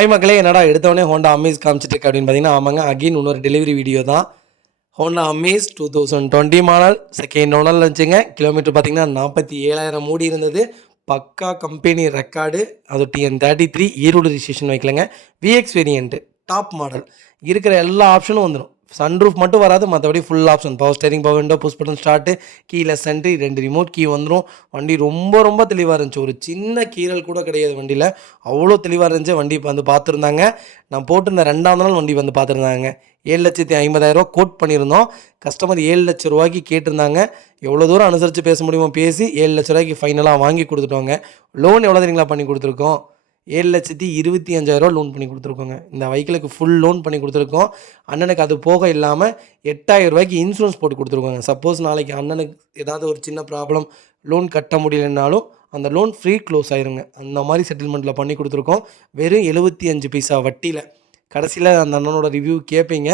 Hi மக்களே, என்னடா எடுத்தவொடனே Honda Amaze காமிச்சிட்டு இருக்கு அப்படின்னு பார்த்தீங்கன்னா, ஆமாங்க, அகைன் இன்னொரு டெலிவரி வீடியோ தான். ஹோண்டா அமேஸ் 2020 மாடல் செகண்ட் ஓனரில் இருந்துச்சுங்க. கிலோமீட்டர் பார்த்தீங்கன்னா 47,000 மூடி இருந்தது. பக்கா கம்பெனி ரெக்கார்டு. அது TN33 ஈரோடு ரிஜிஸ்ட்ரேஷன் வைக்கலங்க. VX variant top model. இருக்கிற எல்லா ஆப்ஷனும் வந்துடும். சன்ரூஃப் மட்டும் வராது, மற்றபடி full option. Power steering, power window, push button start, keyless entry, 2 remote key வந்துடும். வண்டி ரொம்ப ரொம்ப தெளிவாக இருந்துச்சு. ஒரு சின்ன கீறல் கூட கிடையாது வண்டியில். அவ்வளோ தெளிவாக இருந்துச்சு. வண்டி இப்போ வந்து பார்த்துருந்தாங்க. நான் போட்டிருந்த 2ஆம் நாள் வண்டி வந்து பார்த்துருந்தாங்க. 7,50,000 கோட் பண்ணியிருந்தோம். கஸ்டமர் 7 லட்ச ரூபாய்க்கு கேட்டிருந்தாங்க. எவ்வளோ தூரம் அனுசரித்து பேச முடியுமோ பேசி 7 லட்ச ரூபாய்க்கு ஃபைனலாக வாங்கி கொடுத்துட்டோங்க. லோன் எவ்வளோ தெரியுங்களா பண்ணி கொடுத்துருக்கோம்? 7,25,000 லோன் பண்ணி கொடுத்துருக்கோங்க. இந்த வெஹிக்கிளுக்கு ஃபுல் லோன் பண்ணி கொடுத்துருக்கோம். அண்ணனுக்கு அது போக இல்லாமல் 8,000 ரூபாய்க்கு இன்சூரன்ஸ் போட்டு கொடுத்துருக்கோங்க. சப்போஸ் நாளைக்கு அண்ணனுக்கு ஏதாவது ஒரு சின்ன ப்ராப்ளம், லோன் கட்ட முடியலைன்னாலும் அந்த லோன் ஃப்ரீ க்ளோஸ் ஆயிருங்க. அந்த மாதிரி செட்டில்மெண்ட்டில் பண்ணி கொடுத்துருக்கோம். வெறும் 75 பைசா வட்டியில். கடைசியில் அந்த அண்ணனோட ரிவ்யூ கேட்பீங்க.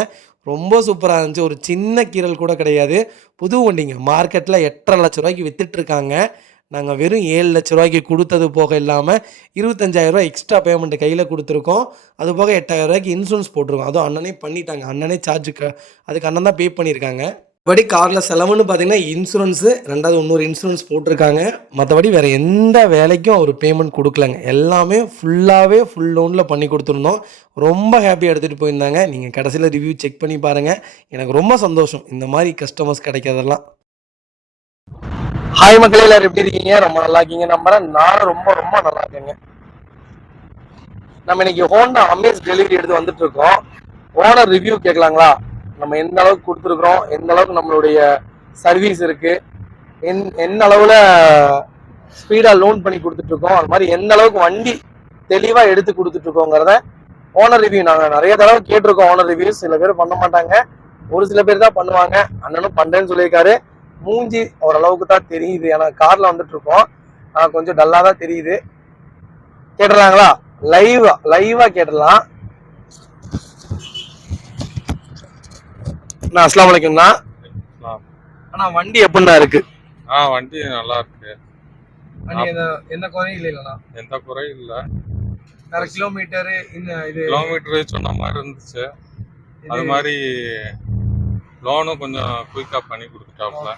ரொம்ப சூப்பராக இருந்துச்சு. ஒரு சின்ன கீறல் கூட கிடையாது. புது வண்டிங்க. மார்க்கெட்டில் 8,50,000 லட்ச ரூபாய்க்கு விற்றுட்ருக்காங்க. நாங்கள் வெறும் 7 லட்ச ரூபாய்க்கு கொடுத்தது போக இல்லாமல் 25,000 எக்ஸ்ட்ரா பேமெண்ட்டு கையில் கொடுத்துருக்கோம். அது போக 8,000 ரூபாய்க்கு இன்சூரன்ஸ் போட்டிருக்கோம். அதுவும் அண்ணனே பண்ணிட்டாங்க. அண்ணனே சார்ஜுக்கு அதுக்கு அண்ணன் தான் பே பண்ணியிருக்காங்க. மற்றபடி காரில் செலவுன்னு பார்த்தீங்கன்னா இன்சூரன்ஸு, 2வது இன்னொரு இன்சூரன்ஸ் போட்டிருக்காங்க. மற்றபடி வேறு எந்த வேலைக்கும் அவர் பேமெண்ட் கொடுக்கலங்க. எல்லாமே ஃபுல்லாகவே ஃபுல் லோனில் பண்ணி கொடுத்துருந்தோம். ரொம்ப ஹாப்பியாக எடுத்துகிட்டு போயிருந்தாங்க. நீங்கள் கடைசியில் ரிவ்யூ செக் பண்ணி பாருங்கள். எனக்கு ரொம்ப சந்தோஷம் இந்த மாதிரி கஸ்டமர்ஸ் கிடைக்கிறதெல்லாம். ஹாய் மக்களே, எல்லாரும் எப்படி இருக்கீங்க? ரொம்ப நல்லா இருக்கீங்க நம்புறேன். நானும் ரொம்ப ரொம்ப நல்லா இருக்கேங்க. நம்ம இன்னைக்கு ஹோண்டா அமேஸ் டெலிவரி எடுத்து வந்துட்டு இருக்கோம். ஓனர் ரிவ்யூ கேட்கலாங்களா? நம்ம எந்த அளவுக்கு கொடுத்துருக்குறோம், எந்த அளவுக்கு நம்மளுடைய சர்வீஸ் இருக்கு, என்ன அளவுல ஸ்பீடா லோன் பண்ணி கொடுத்துட்டு இருக்கோம், அது மாதிரி எந்த அளவுக்கு வண்டி தெளிவா எடுத்து கொடுத்துட்டு இருக்கோங்கிறத ஓனர் ரிவ்யூ நாங்கள் நிறைய தடவை கேட்டிருக்கோம். ஓனர் ரிவ்யூஸ் சில பேர் பண்ண மாட்டாங்க, ஒரு சில பேர் தான் பண்ணுவாங்க. அண்ணனும் பண்றேன்னு சொல்லியிருக்காரு. மூஞ்சி ஓரளவுக்கு தான் தெரியுது. ஏன்னா கார்ல வந்துட்டு இருக்கோம், கொஞ்சம் டல்லா தான் தெரியுது. கேட்டுடலாங்களா? லைவா கேட்டுடலாம். அஸ்ஸலாமு அலைக்கும்ண்ணா. ஆனா வண்டி எப்படிண்ணா இருக்கு? வண்டி நல்லா இருக்கு. எந்த குறையும் இல்லைங்களா? எந்த குறையும் இல்ல. வேற கிலோமீட்டர் கிலோமீட்டர் சொன்ன மாதிரி இருந்துச்சு. அது மாதிரி லோனும் கொஞ்சம் குயிக்கா பண்ணி கொடுத்துட்டாப்ல.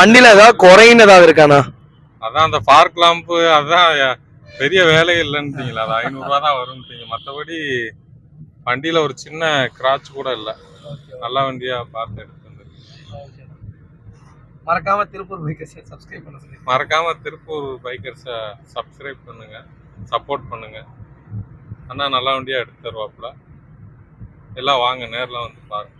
வண்டியில ஏதாவது குறைன்னு ஏதாவது இருக்கானா? அதான் அந்த பார்க் லாம்பு, அதான் பெரிய வேலை இல்லைன்னுட்டீங்களா? அது 500 ரூபா தான் வரும்ட்டீங்க. மற்றபடி வண்டியில ஒரு சின்ன கிராச் கூட இல்லை. நல்ல வண்டியா பார்த்து எடுத்து வந்துருக்கு. மறக்காம திருப்பூர் பைக்கர்ஸை சப்ஸ்கிரைப் பண்ணுங்க. மறக்காம திருப்பூர் பைக்கர்ஸை சப்ஸ்கிரைப் பண்ணுங்க, சப்போர்ட் பண்ணுங்க. அண்ணா நல்ல வண்டியா எடுத்து தருவாப்புல. எல்லாம் வாங்க, நேரில் வந்து பாருங்க.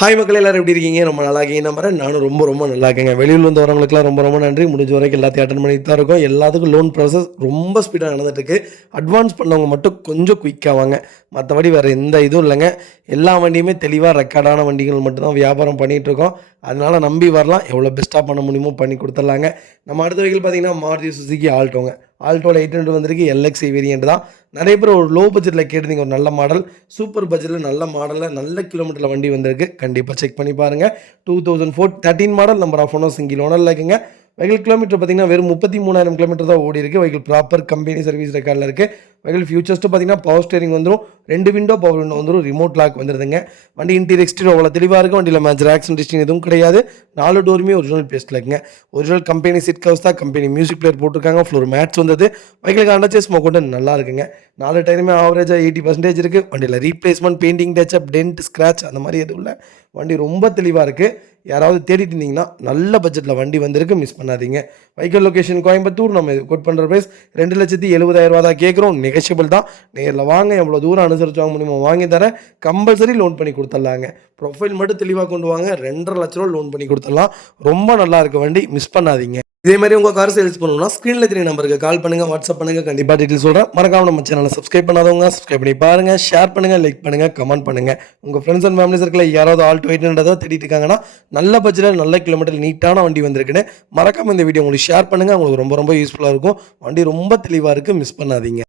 ஹாய் மக்கள், எல்லாரும் எப்படி இருக்கீங்க? ரொம்ப நல்லா இருக்கீங்க நம்புறேன். நானும் ரொம்ப ரொம்ப நல்லா இருக்கேங்க. வெளியூர் வந்து வரவங்களுக்குலாம் ரொம்ப ரொம்ப நன்றி. முடிஞ்ச வரைக்கும் எல்லாத்தையும் அட்டன் பண்ணிட்டு தான் இருக்கோம். எல்லாத்துக்கும் லோன் ப்ராசஸ் ரொம்ப ஸ்பீடாக நடந்துட்டு இருக்கு. அட்வான்ஸ் பண்ணவங்க மட்டும் கொஞ்சம் குயிக்காக வாங்க. மற்றபடி வேறு எந்த இதுவும் இல்லைங்க. எல்லா வண்டியுமே தெளிவாக ரெக்கார்டான வண்டிகள் மட்டும்தான் வியாபாரம் பண்ணிகிட்டு இருக்கோம். அதனால் நம்பி வரலாம். எவ்வளோ பெஸ்ட்டாக பண்ண முடியுமோ பண்ணி கொடுத்துட்லாங்க. நம்ம அடுத்த வெஹிக்கிள் பார்த்தீங்கன்னா மாருதி சுசுகி ஆல்டோங்க. ஆல்டோவில் 800 வந்திருக்கு. எல்எக்ஸ்ஐ வேரியண்ட் தான். நிறைய பேர் ஒரு லோ பட்ஜெட்டில் கேட்டிருந்தீங்க. ஒரு நல்ல மாடல், சூப்பர் பட்ஜெட்டில் நல்ல மாடலில் நல்ல கிலோமீட்டரில் வண்டி வந்திருக்கு. கண்டிப்பாக செக் பண்ணி பாருங்கள். 2013 model, number of owner single ஓனரில் இருக்குங்க. வெஹிக்கிள் கிலோமீட்டர் பார்த்தீங்கன்னா வெறும் 33,000 கிலோமீட்டர் தான் ஓடி இருக்குது. வெஹிக்கிள் ப்ராப்பர் கம்பெனி சர்வீஸ் ரெக்கார்டில் இருக்குது. வெஹிக்கிள் ஃபியூச்சர்ஸ்ட்டு பார்த்தீங்கன்னா பவர் ஸ்டேரிங் வந்துடும், 2 விண்டோ பவர் விண்டோ வந்துடும், ரிமோட் லாக் வந்துடுதுங்க. வண்டி இன்டீரியர் எக்ஸ்டீரியர் அவ்வளோ தெளிவாக இருக்கும். வண்டியில் மேஜர் ஆக்சிடென்ட் ஹிஸ்ட்ரி எதுவும் கிடையாது. 4 டோருமே ஒரிஜினல் பேஸ்ட்டில் இருக்குங்க. ஒரிஜினல் கம்பெனி சீட் கவர்ஸ் தான். கம்பெனி மியூசிக் பிளேயர் போட்டிருக்காங்க. ஃப்ளோர் மேட்ச் வந்தது. வெஹிக்கிளுக்கு அண்டர்ச்சே ஸ்மோக் அவுட் நல்லா இருக்குங்க. 4 டயருமே ஆவரேஜாக 80% இருக்குது. வண்டியில் replacement, painting, touch up, dent, scratch அந்த மாதிரி எதுவும் இல்லை. வண்டி ரொம்ப தெளிவாக இருக்குது. யாராவது தேடிட்டு இருந்தீங்கன்னா நல்ல பட்ஜெட்டில் வண்டி வந்திருக்கு, மிஸ் பண்ணாதீங்க. Vehicle location Coimbatore. நம்ம கோட் பண்ணுற ப்ரைஸ் 2,70,000 தான் கேட்குறோம். நெகஷியபிள் தான். நேரில் வாங்க, எவ்வளோ தூரம் அனுசரித்து வாங்க முடியுமோ வாங்கி தரேன். கம்பல்சரி லோன் பண்ணி கொடுத்துட்லாங்க. ப்ரொஃபைல் மட்டும் தெளிவாக கொண்டு வாங்க. 2.5 லட்ச ரூபா லோன் பண்ணி கொடுத்துடலாம். ரொம்ப நல்லா இருக்குது வண்டி, மிஸ் பண்ணாதீங்க. இதே மாதிரி உங்கள் கார் சேல்ஸ் பண்ணணும்னா ஸ்க்ரீனில் தெரிய நம்பருக்கு கால் பண்ணுங்கள், வாட்ஸ்அப் பண்ணுங்கள். கண்டிப்பாக டீட்டெயில் சொல்கிறேன். மறக்காம நம்ம சேனலை சப்ஸ்கிரைப் பண்ணாதவங்க சப்ஸ்கிரைப் பண்ணி பாருங்கள், ஷேர் பண்ணுங்கள், லைக் பண்ணுங்கள், கமெண்ட் பண்ணுங்கள். உங்கள் ஃப்ரெண்ட்ஸ் அண்ட் ஃபேமிலி சர்க்கிளில் யாராவது ஆல்டோ 800 தேடிட்டு இருக்காங்கன்னா, நல்ல பட்ஜெட்டில் நல்ல கிலோமீட்டர் நீட்டான வண்டி வந்திருக்குன்னு மறக்காம இந்த வீடியோ உங்களுக்கு ஷேர் பண்ணுங்கள். உங்களுக்கு ரொம்ப ரொம்ப யூஸ்ஃபுல்லாக இருக்கும். வண்டி ரொம்ப தெளிவாக இருக்குது, மிஸ் பண்ணாதீங்க.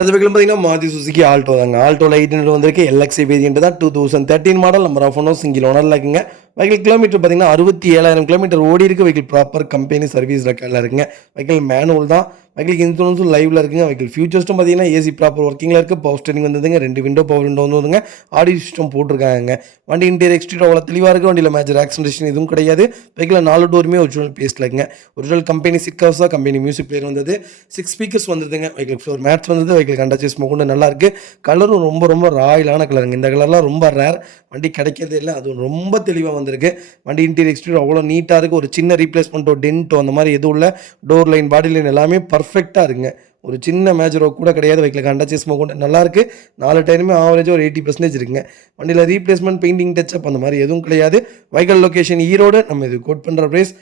அது வெஹிக்கிள் பார்த்தீங்கன்னா மாருதி சுசுகி ஆல்டோ தாங்க. ஆல்டோவில் 800 வந்திருக்கு. எல்எக்ஸ்ஐ வேரியண்ட் தான். 2013 model, number of owner single ஓனரில் இருக்குங்க. வெஹிக்கிள் கிலோமீட்டர் பார்த்தீங்கன்னா 67,000 கிலோமீட்டர் ஓடி இருக்கு. வெஹிக்கிள் ப்ராப்பர் கம்பெனி சர்வீஸ் ரெக்கார்டில் இருக்குங்க. வெஹிக்கிள் மேனுவல் தான். வெஹிக்கிள் இன்சூரன்ஸும் லைவ்ல இருக்குங்க. வெஹிக்கிள் ஃபியூச்சர்ஸும் பார்த்தீங்கன்னா ஏசி ப்ராப்பர் ஒர்க்கிங்கில் இருக்குது. பவர் ஸ்டீரிங் வந்ததுங்க. 2 விண்டோ பவர் விண்டோ வந்ததுங்க. ஆடியோ சிஸ்டம் போட்டிருக்காங்க. வண்டி இன்டீரியர் எக்ஸ்டீரியர் அவ்வளோ தெளிவாக இருக்குது. வண்டியில் மேஜர் ஆக்சிடென்டேஷன் எதுவும் கிடையாது. வெஹிக்கிள் 4 டோருமே ஒரிஜினல் பேஸ்ட்டில் இருக்குங்க. ஒரிஜினல் கம்பெனி சிட் கவர்ஸ் தான். கம்பெனி மியூசிக் பிளேயர் வந்தது. 6 ஸ்பீக்கர்ஸ் வந்ததுங்க. வெஹிக்கிள் ஃப்ளோர் மேட்ஸ் வந்தது. வெஹிக்கிள் கண்டச்சஸ் கொண்டு நல்லா இருக்குது. கலரும் ரொம்ப ராயலான கலருங்க. இந்த கலர்லாம் ரொம்ப ரேர். வண்டி கிடைக்கிறதே இல்லை. அதுவும் ரொம்ப தெளிவாக வந்திருக்கு. வண்டி இன்டீரியர் எக்ஸ்டீரியர் அவ்வளோ நீட்டாக இருக்குது. ஒரு சின்ன ரீப்ளேஸ்மெண்ட்டோ டென்ட்டோ அந்த மாதிரி எதுவும் இல்லை. டோர் லைன் பாடி லைன் எல்லாமே பர்ஃபெக்டாக இருக்குங்க. ஒரு சின்ன மேஜர் ஒர்க் கூட கிடையாது. வெஹிக்கிள் கண்டச்சஸ் கொண்டு நல்லாயிருக்கு. 4 டயருமே ஆவரேஜாக ஒரு 80% இருக்குங்க. வண்டியில் ரீப்ளேஸ்மெண்ட் பெயிண்டிங் டச்சப் அந்த மாதிரி எதுவும் கிடையாது. Vehicle location Erode. நம்ம இது கோட் பண்ணுற ப்ரைஸ்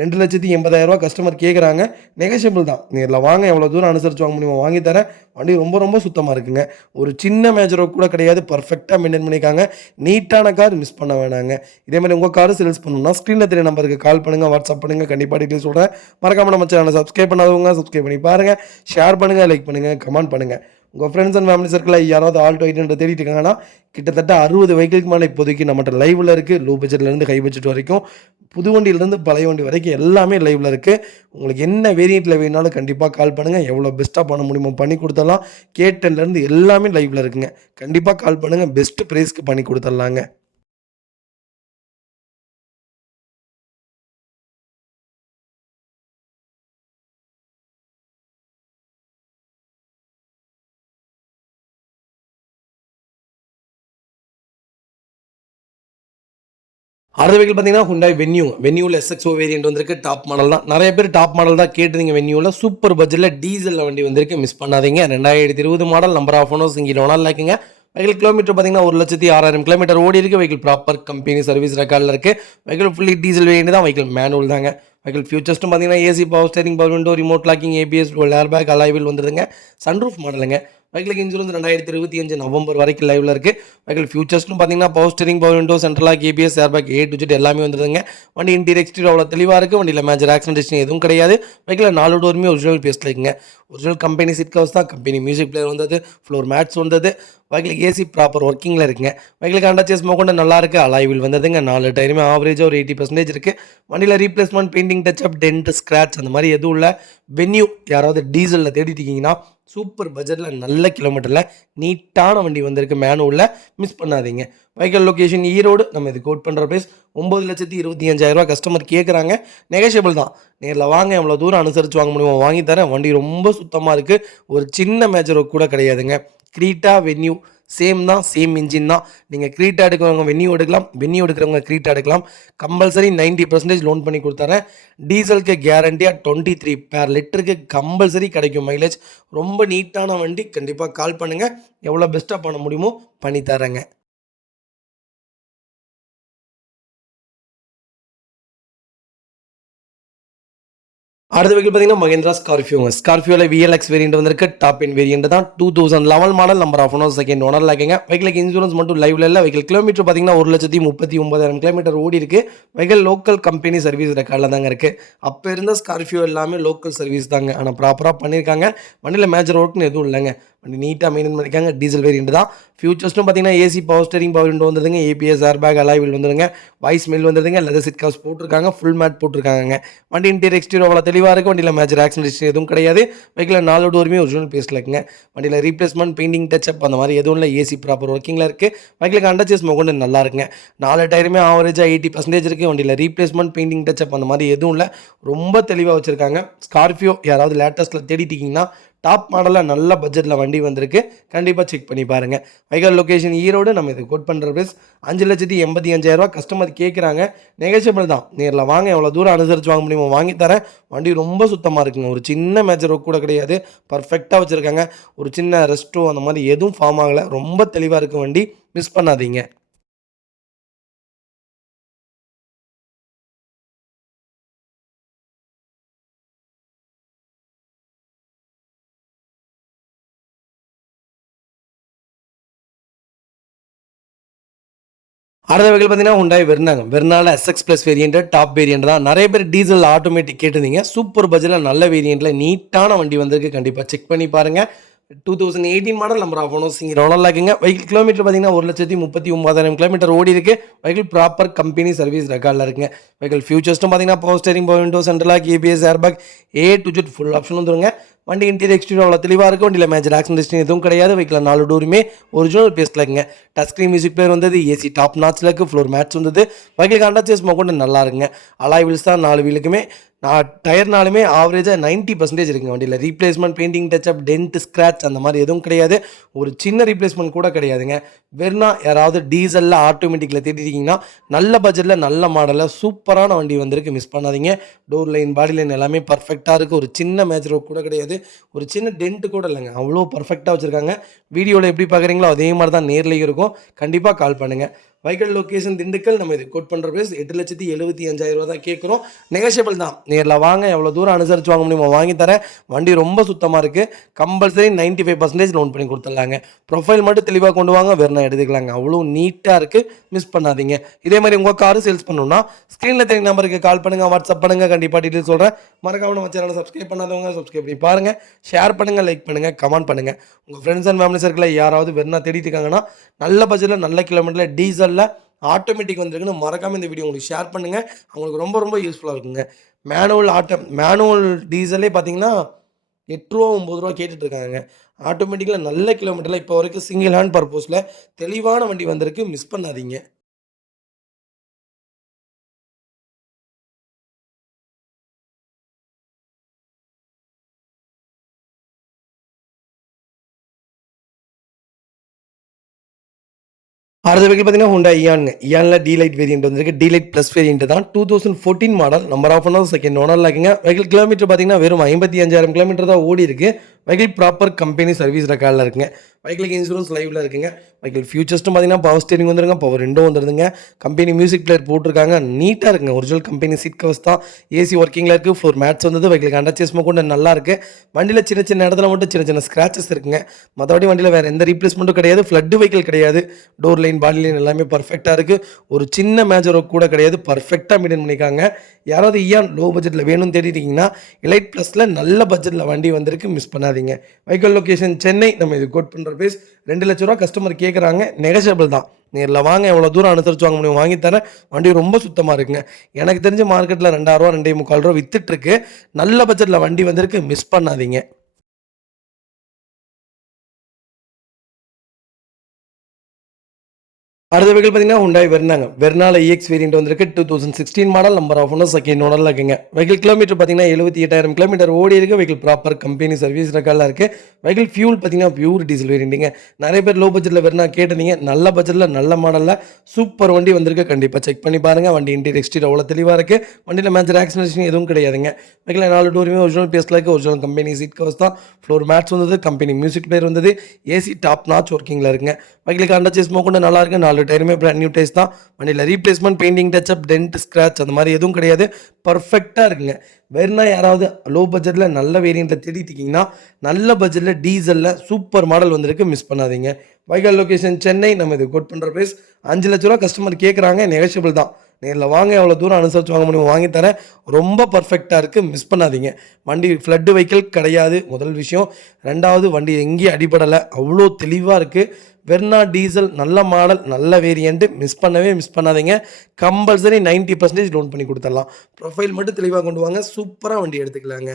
2,80,000 கஸ்டமர் கேட்குறாங்க. நெகோஷியபிள் தான். நேரில் வாங்க, எவ்வளோ தூரம் அனுசரித்து வாங்க முடியுமோ வாங்கி தரேன். வண்டி ரொம்ப சுத்தமாக இருக்குங்க. ஒரு சின்ன மேஜர் ஒர்க் கூட கிடையாது. பர்ஃபெக்டாக மெயின்டைன் பண்ணியிருக்காங்க. நீட்டான கார், மிஸ் பண்ண வேணாங்க. இதே மாதிரி உங்கள் கார் சேல்ஸ் பண்ணணும்னா ஸ்க்ரீனில் தெரிய நம்பருக்கு கால் பண்ணுங்கள், வாட்ஸ்அப் பண்ணுங்கள். கண்டிப்பாக டீட்டெயில் சொல்கிறேன். மறக்காம நம்ம சேனலை சப்ஸ்கிரைப் பண்ணாதவங்க சப்ஸ்கிரைப் பண்ணி பாருங்கள். ஷேர் பண்ணுங்கள், லைக் பண்ணுங்கள், கமெண்ட் பண்ணுங்கள். உங்கள் ஃப்ரெண்ட்ஸ் அண்ட் ஃபேமிலி சர்க்கிளில் யாராவது ஆல்டோ 800 தேடிட்டு இருக்காங்கன்னா கிட்டத்தட்ட 60 வெஹிக்கிளுக்கு மேலே இப்போதைக்கு நம்மகிட்ட லைவில் இருக்குது. லோ பட்ஜெட்லேருந்து ஹை பட்ஜெட் வரைக்கும், புது வண்டியிலேருந்து பழைய வண்டி வரைக்கும் எல்லாமே லைவில் இருக்குது. உங்களுக்கு என்ன வேரியண்ட்டில் வேணாலும் கண்டிப்பாக கால் பண்ணுங்கள். எவ்வளோ பெஸ்ட்டாக பண்ண முடியுமோ பண்ணி கொடுத்துடலாம். K10லேருந்து எல்லாமே லைவில் இருக்குங்க. கண்டிப்பாக கால் பண்ணுங்கள். பெஸ்ட் ப்ரைஸ்க்கு பண்ணி கொடுத்துடலாங்க. அடுத்த வெஹிக்கிள் பார்த்தீங்கன்னா Hyundai Venue. வென்யூவில் SXO வேரியன்ட் வந்திருக்கு. டாப் மாடல் தான். நிறைய பேர் டாப் மாடல் தான் கேட்டுருந்தீங்க. வென்யூவில் சூப்பர் பட்ஜெட்டில் டீசலில் வண்டி வந்திருக்கு. மிஸ் பண்ணாதீங்க. 2020 model. Number of owners single owner லைக்குங்க. வெஹிக்கிள் கிலோமீட்டர் பார்த்தீங்கன்னா 1,06,000 கிலோமீட்டர் ஓடி இருக்குது. வெஹிக்கிள் ப்ராப்பர் கம்பெனி சர்வீஸ் ரெக்கார்டில் இருக்குது. வெஹிக்கிள் ஃபுல்லி டீசல் வேரியன்ட் தான். வெஹிக்கிள் மேனுவல் தாங்க. வெஹிக்கிள் ஃபியூச்சர்ஸ்டும் பார்த்தீங்கன்னா AC power steering power window remote locking ABS air bag alloy wheel வந்துடுதுங்க. சன்ரூஃப் மாடலுங்க. வெஹிக்கிளுக்கு இன்சூரன்ஸ் 2025 நவம்பர் வரைக்கும் லைவ்ல இருக்குது. வெஹிக்கிள் ஃபியூச்சர்ஸ்னு பார்த்தீங்கன்னா power steering power window central lock ABS air bag A to Z எல்லாமே வந்துடுதுங்க. வண்டி இன்டீரியர் எக்ஸ்டீரியர் அவ்வளோ தெளிவாக இருக்குது. வண்டியில் மேஜர் ஆக்சிடென்டேஷன் எதுவும் கிடையாது. வெஹிக்கிள் 4 டோருமே ஒரிஜினல் பேஸ்ட்டில் இருக்குங்க. ஒரிஜினல் கம்பெனி சிட் கவர்ஸ் தான். கம்பெனி மியூசிக் பிளேயர் வந்தது. ஃப்ளோர் மேட்ஸ் வந்தது. வெஹிக்கிள் ஏசி ப்ராப்பர் ஒர்க்கிங்கில் இருக்குங்க. வெஹிக்கிளுக்கு அண்டர்ச்சேஸ் கொண்டு நல்லா இருக்குது. அலாய்வில் வந்ததுங்க. 4 டயருமே ஆவரேஜாக ஒரு 80% இருக்குது. வண்டியில் replacement painting touch up dent scratch அந்த மாதிரி எதுவும் இல்லை. வென்யூ யாராவது டீசலில் தேடிட்டு இருக்கீங்கன்னா சூப்பர் பட்ஜெட்டில் நல்ல கிலோமீட்டரில் நீட்டான வண்டி வந்திருக்கு. மேனுவலில் மிஸ் பண்ணாதீங்க. Vehicle location Erode. நம்ம இது கோட் பண்ணுற ப்ரைஸ் 9,25,000 கஸ்டமர் கேட்குறாங்க. நெகோஷியபிள் தான். நேரில் வாங்க, எவ்வளோ தூரம் அனுசரித்து வாங்க முடியுமோ வாங்கி தரேன். வண்டி ரொம்ப சுத்தமாக இருக்குது. ஒரு சின்ன மேஜர் கூட கிடையாதுங்க. கிரீட்டா வென்யூ சேம் தான். சேம் இன்ஜின் தான். நீங்கள் கிரீட்டா எடுக்கிறவங்க வென்யூ எடுக்கலாம். வென்யூ எடுக்கிறவங்க கிரீட்டா எடுக்கலாம். கம்பல்சரி 90% லோன் பண்ணி கொடுத்துறேன். டீசலுக்கு கேரண்டியாக 23 பேர் லிட்டருக்கு கம்பல்சரி கிடைக்கும் மைலேஜ். ரொம்ப நீட்டான வண்டி. கண்டிப்பாக கால் பண்ணுங்கள். எவ்வளோ பெஸ்ட்டாக பண்ண முடியுமோ பண்ணி தரேங்க. அடுத்த வெஹிக்கிள் பார்த்தீங்கன்னா மஹேந்திரா ஸ்கார்பியோங்க. ஸ்கார்பியோவில் VLX வேரியன்ட் வந்திருக்கு. டாப் எண்ட் வேரியன்ட் தான். 2011 model. Number of owner second owner லாக்குங்க. வெஹிக்கிளுக்கு இன்சூரன்ஸ் மட்டும் லைவ்ல இல்லை. வெஹிக்கிள் கிலோமீட்டர் பார்த்தீங்கன்னா 1,39,000 கிலோமீட்டர் ஓடி இருக்குது. வெஹிக்கிள் லோக்கல் கம்பெனி சர்வீஸ் ரெக்கார்டில் தாங்க இருக்குது. அப்போ இருந்த ஸ்கார்பியோ எல்லாமே லோக்கல் சர்வீஸ் தாங்க. ஆனால் ப்ராப்பராக பண்ணியிருக்காங்க. வண்டியில் மேஜர் ஒர்க்னு எதுவும் இல்லைங்க. வண்டி நீட்டாக மெயின்டைன் பண்ணியிருக்காங்க. டீசல் வேரியன்ட் தான். ஃபியூச்சர்ஸ்டும் பார்த்தீங்கன்னா AC power steering power window வந்துடுங்க. ABS ஏர் பேக் அலாய்வில் வந்துடுங்க. வாய்ஸ் மெயில் வந்துடுங்க. லெதர் சிட் கவர்ஸ் போட்டிருக்காங்க. ஃபுல் மேட் போட்டிருக்காங்க. வண்டி இன்டீரியர் எக்ஸ்டீரியர் அவ்வளோ தெளிவாக இருக்குது. வண்டியில் மேஜர் ஆக்சிடென்டேஷன் எதுவும் கிடையாது. வெஹிக்கிள் 4 டோருமே ஒரிஜினல் பேஸ்ட்டில் இருக்குங்க. வண்டியில் ரீப்ளேஸ்மெண்ட் பெயிண்டிங் டச்சப் அந்த மாதிரி எதுவும் இல்லை. ஏசி ப்ராப்பர் ஒர்க்கிங்கில் இருக்குது. வெஹிக்கிளுக்கு அண்டர்ச்சேஸ் கொண்டு நல்லா இருக்குங்க. 4 டயருமே ஆவரேஜாக 80% இருக்குது. வண்டியில் ரீப்ளேஸ்மெண்ட் பெயிண்டிங் டச்சப் அந்த மாதிரி எதுவும் இல்லை. ரொம்ப தெளிவாக வச்சுருக்காங்க. ஸ்கார்பியோ யாராவது லேட்டஸ்ட்டில் தேடிட்டிங்கன்னா டாப் மாடலில் நல்ல பட்ஜெட்டில் வண்டி வந்திருக்கு. கண்டிப்பாக செக் பண்ணி பாருங்கள். Vehicle location Erode. நம்ம இது கோட் பண்ணுற ப்ரைஸ் 5,85,000 கஸ்டமர் கேட்குறாங்க. நெகோஷியபிள் தான். நேரில் வாங்க, எவ்வளோ தூரம் அனுசரித்து வாங்க முடியுமோ வாங்கி தரேன். வண்டி ரொம்ப சுத்தமாக இருக்குங்க. ஒரு சின்ன மேஜர் ஒர்க் கூட கிடையாது. பர்ஃபெக்டாக வச்சுருக்காங்க. ஒரு சின்ன ரெஸ்ட்டோ அந்த மாதிரி எதுவும் ஃபார்ம் ஆகலை. ரொம்ப தெளிவாக இருக்குது வண்டி. மிஸ் பண்ணாதீங்க. அடுத்த வெஹிக்கிள் பார்த்தீங்கன்னா Hyundai Vernaங்க. வெர்னால SX plus variant top variant தான். நிறைய பேர் டீசல் ஆட்டோமேட்டிக் கேட்டிருந்தீங்க. சூப்பர் பட்ஜெட்டில் நல்ல வேரியண்ட்டில் நீட்டான வண்டி வந்திருக்கு. கண்டிப்பாக செக் பண்ணி பாருங்கள். 2018 மாடல் நம்பர் ஆஃப் ஓனர்ஸ் இங்கே ரொம்ப நல்லா இருக்குங்க. வெஹிக்கிள் கிலோமீட்டர் பார்த்தீங்கன்னா 1,39,000 கிலோமீட்டர் ஓடி இருக்கு. வெஹிக்கிள் ப்ராப்பர் கம்பெனி சர்வீஸ் ரெக்கார்டில் இருக்குங்க. வெஹிக்கிள் ஃபியூச்சர்ஸ்டும் பார்த்தீங்கன்னா power steering, power window, central lock, ABS, airbag, A to Z full option வந்துருங்க. வண்டி இன்டீரியர் எக்ஸ்டீரியர் அவ்வளோ தெளிவாக இருக்குது. வண்டியில் மேஜர் ஆக்சிடென்ட் எதுவும் கிடையாது. வெஹிக்கில் 4 டோருமே ஒரிஜினல் பேஸ்டில் இருக்குங்க. டச் ஸ்க்ரீன் மியூசிக் பிளேயர் வந்தது, ஏசி டாப் நாட்சில் இருக்குது, ஃப்ளோர் மேட்ச் வந்தது. வெஹிக்கிள் கான்டாக்ட் ஸ்மோக் கொண்டு நல்லா இருக்குங்க. அலாய் வீல்ஸ் தான் 4 வீலுக்குமே. டயர்னாலுமே ஆவரேஜாக 90% இருக்குங்க. வண்டியில் replacement, painting, touch up, dent, scratch அந்த மாதிரி எதுவும் கிடையாது. ஒரு சின்ன ரீப்ளேஸ்மெண்ட் கூட கிடையாதுங்க. வெறும் யாராவது டீசலில் ஆட்டோமேட்டிக்கில் தேடிட்டீங்கன்னா நல்ல பட்ஜெட்டில் நல்ல மாடலில் சூப்பரான வண்டி வந்திருக்கு, மிஸ் பண்ணாதீங்க. டோர் லைன், பாடி லைன் எல்லாமே பர்ஃபெக்டாக இருக்குது. ஒரு சின்ன மேஜர் ஒர்க் கூட கிடையாது. ஒரு சின்ன டென்ட்டு கூட இல்லைங்க. அவ்வளோ பர்ஃபெக்டாக வச்சுருக்காங்க. வீடியோவில் எப்படி பார்க்குறீங்களோ அதே மாதிரி தான் நேர்லேயும் இருக்கும். கண்டிப்பாக கால் பண்ணுங்கள். Vehicle location Dindigul. நம்ம இது கோட் பண்ணுற ப்ரைஸ் 8,75,000 தான் கேட்குறோம். நெகோஷியபிள் தான். நேரில் வாங்க, எவ்வளோ தூரம் அனுசரித்து வாங்க முடியுமோ வாங்கி தரேன். வண்டி ரொம்ப சுத்தமாக இருக்குது. கம்பல்சரி 95% லோன் பண்ணி கொடுத்துடலாங்க. ப்ரொஃபைல் மட்டும் தெளிவாக கொண்டு வாங்க, வேறு எடுத்துக்கலாங்க. அவ்வளோ நீட்டாக இருக்குது, மிஸ் பண்ணாதீங்க. இதே மாதிரி உங்கள் காரு சேல்ஸ் பண்ணணும்னா ஸ்க்ரீனில் தெரியும் நம்பருக்கு கால் பண்ணுங்கள், வாட்ஸ்அப் பண்ணுங்கள். கண்டிப்பாக டீட்டெயில் சொல்கிறேன். மறக்காம நம்ம சேனலை சப்ஸ்கிரைப் பண்ணாதவங்க சப்ஸ்கிரைப் பண்ணி பாருங்கள். ஷேர் பண்ணுங்கள், லைக் பண்ணுங்கள், கமெண்ட் பண்ணுங்கள். உங்கள் ஃப்ரெண்ட்ஸ் அண்ட் ஃபேமிலி சர்க்கிளில் யாராவது வெறுனா தேடிட்டு இருக்காங்கன்னா நல்ல பட்ஜெட்டில் நல்ல கிலோமீட்டரில் டீசலில் ஆட்டோமேட்டிக் வந்திருக்குன்னு மறக்காமல் இந்த வீடியோ உங்களுக்கு ஷேர் பண்ணுங்கள். அவங்களுக்கு ரொம்ப ரொம்ப யூஸ்ஃபுல்லாக இருக்குங்க. மேனுவல் டீசலே பார்த்தீங்கன்னா 8 ரூபா 9 ரூபா கேட்டுட்ருக்காங்க. ஆட்டோமேட்டிக்கில் நல்ல கிலோமீட்டரில் இப்போ வரைக்கும் சிங்கிள் ஹேண்ட் பர்பஸில் தெளிவான வண்டி வந்திருக்கு, மிஸ் பண்ணாதீங்க. அடுத்த வெஹிக்கிள் பார்த்தீங்கன்னா ஹுண்டாய் இயானுங்க. இயானில் டீலைட் வேரியன்ட் வந்திருக்கு. டீலைட் ப்ளஸ் வேரியன்ட் தான். 2014 model. Number of owner second ஓனரில் இருக்குங்க. வெஹிக்கிள் கிலோமீட்டர் பார்த்தீங்கன்னா வெறும் 55,000 கிலோமீட்டர் தான் ஓடி இருக்குது. வெஹிக்கிள் ப்ராப்பர் கம்பெனி சர்வீஸ் ரெக்கார்டில் இருக்குங்க. வெஹிக்கிளுக்கு இன்சூரன்ஸ் லைவில் இருக்குங்க. வெஹிக்கிள் ஃபியூச்சர்ஸ்ட்டும் பார்த்தீங்கன்னா பவர் ஸ்டேரிங் வந்துருங்க, பவர் விண்டோ வந்துருதுங்க. கம்பெனி மியூசிக் பிளேயர் போட்டிருக்காங்க. நீட்டாக இருக்குங்க. ஒரிஜினல் கம்பெனி சீட் கவர்ஸ் தான். ஏசி ஒர்க்கிங்கில் இருக்குது. ஃப்ளோர் மேட்ச் வந்தது. வெஹிக்கிளுக்கு அண்டர்ச்சேஸ்மெண்ட் கூட நல்லா இருக்குது. வண்டியில் சின்ன சின்ன இடத்துல மட்டும் சின்ன சின்ன ஸ்க்ராச்சஸ் இருக்குங்க. மற்றபடி வண்டியில் வேறு எந்த ரீப்ளேஸ்மெண்ட்டும் கிடையாது. ஃப்ளட்டு வெஹிக்கிள் கிடையாது. டோர் லைன், பாடி லைன் எல்லாமே பர்ஃபெக்டாக இருக்குது. ஒரு சின்ன மேஜர் ஒர்க் கூட கிடையாது. பர்ஃபெக்டாக மெயின்டைன் பண்ணியிருக்காங்க. யாராவது இயான் லோ பட்ஜெட்டில் வேணும்னு தேடிட்டீங்கன்னா எலைட் ப்ளஸில் நல்ல பட்ஜெட்டில் வண்டி வந்திருக்கு, மிஸ் பண்ணாதீங்க. Vehicle location Chennai. நம்ம இது கோட் பண்ணுற ப்ரைஸ் 2 லட்ச ரூபா கஸ்டமர் கேட்குறாங்க. நெகோஷியபிள் தான். நேரில் வாங்க, எவ்வளோ தூரம் அனுசரித்து வாங்க முடியும் வாங்கி தரேன். வண்டி ரொம்ப சுத்தமாக இருக்குங்க. எனக்கு தெரிஞ்ச மார்க்கெட்டில் 2,000 ரூபா 2,300 ரூபா வித்துட்ருக்கு. நல்ல பட்ஜெட்டில் வண்டி வந்திருக்கு, மிஸ் பண்ணாதீங்க. அடுத்த வெஹிக்கிள் பார்த்தீங்கன்னா ஹுண்டாய் வெர்னாங்க. வெர்னால இஎக்ஸ் வேரியன்ட் வந்திருக்கு. 2016 model. Number of owner second ஓனரில் இருக்குங்க. வெஹிக்கிள் கிலோமீட்டர் பார்த்தீங்கன்னா 78,000 கிலோமீட்டர் ஓடி இருக்குது. வெஹிக்கிள் ப்ராப்பர் கம்பெனி சர்வீஸ் ரெக்கார்டில் இருக்குது. வெஹிக்கிள் ஃபியூல் பார்த்தீங்கன்னா பியூர் டீசல் வேரியண்ட்டுங்க. நிறைய பேர் லோ பட்ஜெட்டில் வெர்னா கேட்டீங்க. நல்ல பட்ஜெட்டில் நல்ல மாடலில் சூப்பர் வண்டி வந்திருக்கு. கண்டிப்பாக செக் பண்ணி பாருங்கள். வண்டி இன்டீரியர் எக்ஸ்டீரியர் அவ்வளோ தெளிவாக இருக்குது. வண்டியில் மேஜர் ஆக்சிடென்ட் எதுவும் கிடையாதுங்க. வெஹிக்கிள் 4 டோருமே ஒரிஜினல் பேஸ்டில் இருக்குது. ஒரிஜினல் கம்பெனி சீட் கவர்ஸ் தான். ஃப்ளோர் மேட்ச் வந்தது. கம்பெனி மியூசிக் பிளேயர் வந்தது. ஏசி டாப் நாச் ஒர்க்கிங்கில் இருக்குங்க. வெஹிக்கிளுக்கு அண்டர்ச்சேஸ்மெண்ட் கூட நல்லா இருக்குது. 4 டயருமே பிராண்ட் நியூ டயர்ஸ் தான். வண்டியில் replacement, painting, touch up, dent, scratch அந்த மாதிரி எதுவும் கிடையாது. பர்ஃபெக்டாக இருக்குங்க. வேறுனா யாராவது லோ பட்ஜெட்டில் நல்ல வேரியண்ட்டில் தேடிட்டிங்கன்னா நல்ல பட்ஜெட்டில் டீசலில் சூப்பர் மாடல் வந்திருக்கு, மிஸ் பண்ணாதீங்க. Vehicle location Chennai. நம்ம இது கோட் பண்ணுற ப்ரைஸ் 5 லட்ச ரூபா கஸ்டமர் கேட்குறாங்க. நெகோஷியபிள் தான். நேரில் வாங்க, எவ்வளோ தூரம் அனுசரித்து வாங்க முடியும் வாங்கி தரேன். ரொம்ப பர்ஃபெக்டாக இருக்குது, மிஸ் பண்ணாதீங்க. வண்டி ஃப்ளட்டு வெஹிக்கிள் கிடையாது, முதல் விஷயம். ரெண்டாவது, வண்டி எங்கேயும் அடிபடலை, அவ்வளோ தெளிவாக இருக்குது. வெர்னா டீசல் நல்ல மாடல், நல்ல வேரியண்ட்டு, மிஸ் பண்ணாதீங்க. கம்பல்சரி 90% லோன் பண்ணி கொடுத்துடலாம். ப்ரொஃபைல் மட்டும் தெளிவாக கொண்டு வாங்க, சூப்பராக வண்டி எடுத்துக்கலாங்க.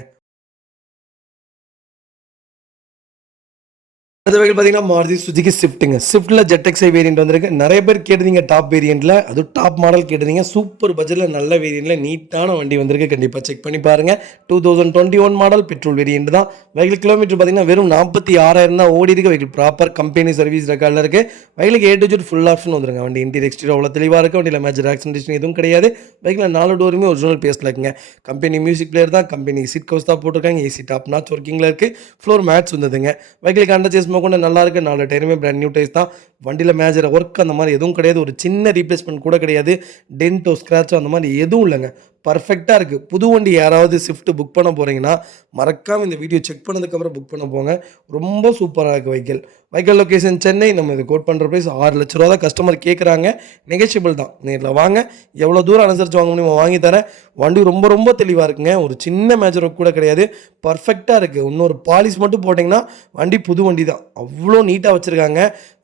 அடுத்த வெஹிக்கிள் பார்த்தீங்கன்னா மாருதி சுசுகி ஸ்விஃப்ட்டுங்க. ஸ்விஃப்ட்டில் ZXi வேரியன்ட் வந்திருக்கு. நிறைய பேர் கேட்டிருந்தீங்க டாப் வேரியண்ட்டில், அதுவும் டாப் மாடல் கேட்டிருந்தீங்க. சூப்பர் பட்ஜெட்டில் நல்ல வேரியண்ட்டில் நீட்டான வண்டி வந்திருக்கு. கண்டிப்பாக செக் பண்ணி பாருங்கள். 2021 மாடல் பெட்ரோல் வேரியண்ட் தான். வெஹிக்கிள் கிலோமீட்டர் பார்த்தீங்கன்னா வெறும் 46,000 தான் ஓடி இருக்குது. வெஹிக்கிள் ப்ராப்பர் கம்பெனி சர்வீஸ் ரெக்கார்டில் இருக்குது. வெஹிக்கிளுக்கு A to Z full option வந்துருங்க. வண்டி இன்டீரியர் எக்ஸ்டீரியர் அவ்வளோ தெளிவாக இருக்குது. வண்டியில் மேஜர் ஆக்சிடென்ட் எதுவும் கிடையாது. வெஹிக்கிள் 4 டோருமே ஒரிஜினல் பேஸ்டில் இருக்குங்க. கம்பெனி மியூசிக் பிளேயர் தான். கம்பெனி சீட் கவர்ஸ் தான் போட்டிருக்காங்க. ஏசி டாப் நாச் ஒர்க்கிங்கில் இருக்குது. ஃப்ளோர் மேட்ச் வந்ததுங்க. வெஹிக்கிளுக்கு அண்டர்ச்சேஸ்மெண்ட் கூட நல்லா இருக்குது. 4 டயருமே பிராண்ட் நியூ டயர்ஸ் தான். வண்டியில் மேஜர் ஒர்க் அந்த மாதிரி எதுவும் கிடையாது. ஒரு சின்ன ரீப்ளேஸ்மெண்ட் கூட கிடையாது. டென்ட்டோ, ஸ்க்ராச்சோ அந்த மாதிரி எதுவும் இல்லைங்க. பர்ஃபெக்டாக இருக்குது. புது வண்டி யாராவது ஸ்விஃப்ட் புக் பண்ண போகிறீங்கன்னா மறக்காமல் இந்த வீடியோ செக் பண்ணதுக்கப்புறம் புக் பண்ண போங்க. ரொம்ப சூப்பராக இருக்குது வெஹிக்கிள். Vehicle location Chennai. நம்ம இது கோட் பண்ணுற ப்ரைஸ் 6 லட்ச ரூபா தான் கஸ்டமர் கேட்குறாங்க. நெகோஷியபிள் தான். நேரில் வாங்க, எவ்வளோ தூரம் அனுசரித்து வாங்க முடியுமோ வாங்கி தரேன். வண்டி ரொம்ப ரொம்ப தெளிவாக இருக்குங்க. ஒரு சின்ன மேஜர் கூட கிடையாது. பர்ஃபெக்டாக இருக்குது. இன்னொரு பாலிஷ் மட்டும் போட்டிங்கன்னா வண்டி புது வண்டி தான். அவ்வளோ நீட்டாக வச்சுருக்காங்க.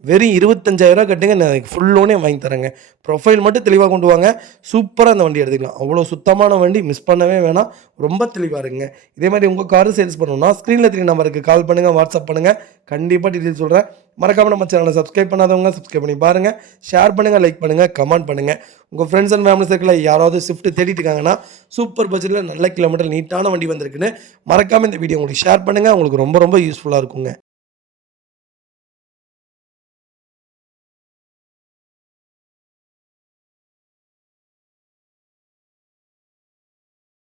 வெறும் 25,000 கட்டுங்க, நான் ஃபுல் லோனே வாங்கி தரேங்க. ப்ரொஃபைல் மட்டும் தெளிவாக கொண்டு வாங்க. சூப்பராக அந்த வண்டி எடுத்துக்கலாம். அவ்வளோ சுத்தமான வண்டி, மிஸ் பண்ணவே வேணாம். ரொம்ப தெளிவாக இருக்குங்க. இதே மாதிரி உங்கள் காரு சேல்ஸ் பண்ணணும்னா ஸ்க்ரீனில் 3 நம்பருக்கு கால் பண்ணுங்கள், வாட்ஸ்அப் பண்ணுங்கள். கண்டிப்பாக டீட்டெயில் சொல்கிறேன். மறக்காமல் நம்ம சேனலை சப்ஸ்கிரைப் பண்ணாதவங்க சப்ஸ்கிரைப் பண்ணி பாருங்கள். ஷேர் பண்ணுங்கள், லைக் பண்ணுங்கள், கமெண்ட் பண்ணுங்கள். உங்கள் ஃப்ரெண்ட்ஸ் அண்ட் ஃபேமிலி சர்க்கிளில் யாராவது ஸ்விஃப்ட் தேடிட்டு இருக்காங்கன்னா சூப்பர் பட்ஜெட்டில் நல்ல கிலோமீட்டர் நீட்டான வண்டி வந்திருக்குன்னு மறக்காமல் இந்த வீடியோ உங்களுக்கு ஷேர் பண்ணுங்கள். உங்களுக்கு ரொம்ப ரொம்ப யூஸ்ஃபுல்லாக இருக்குங்க.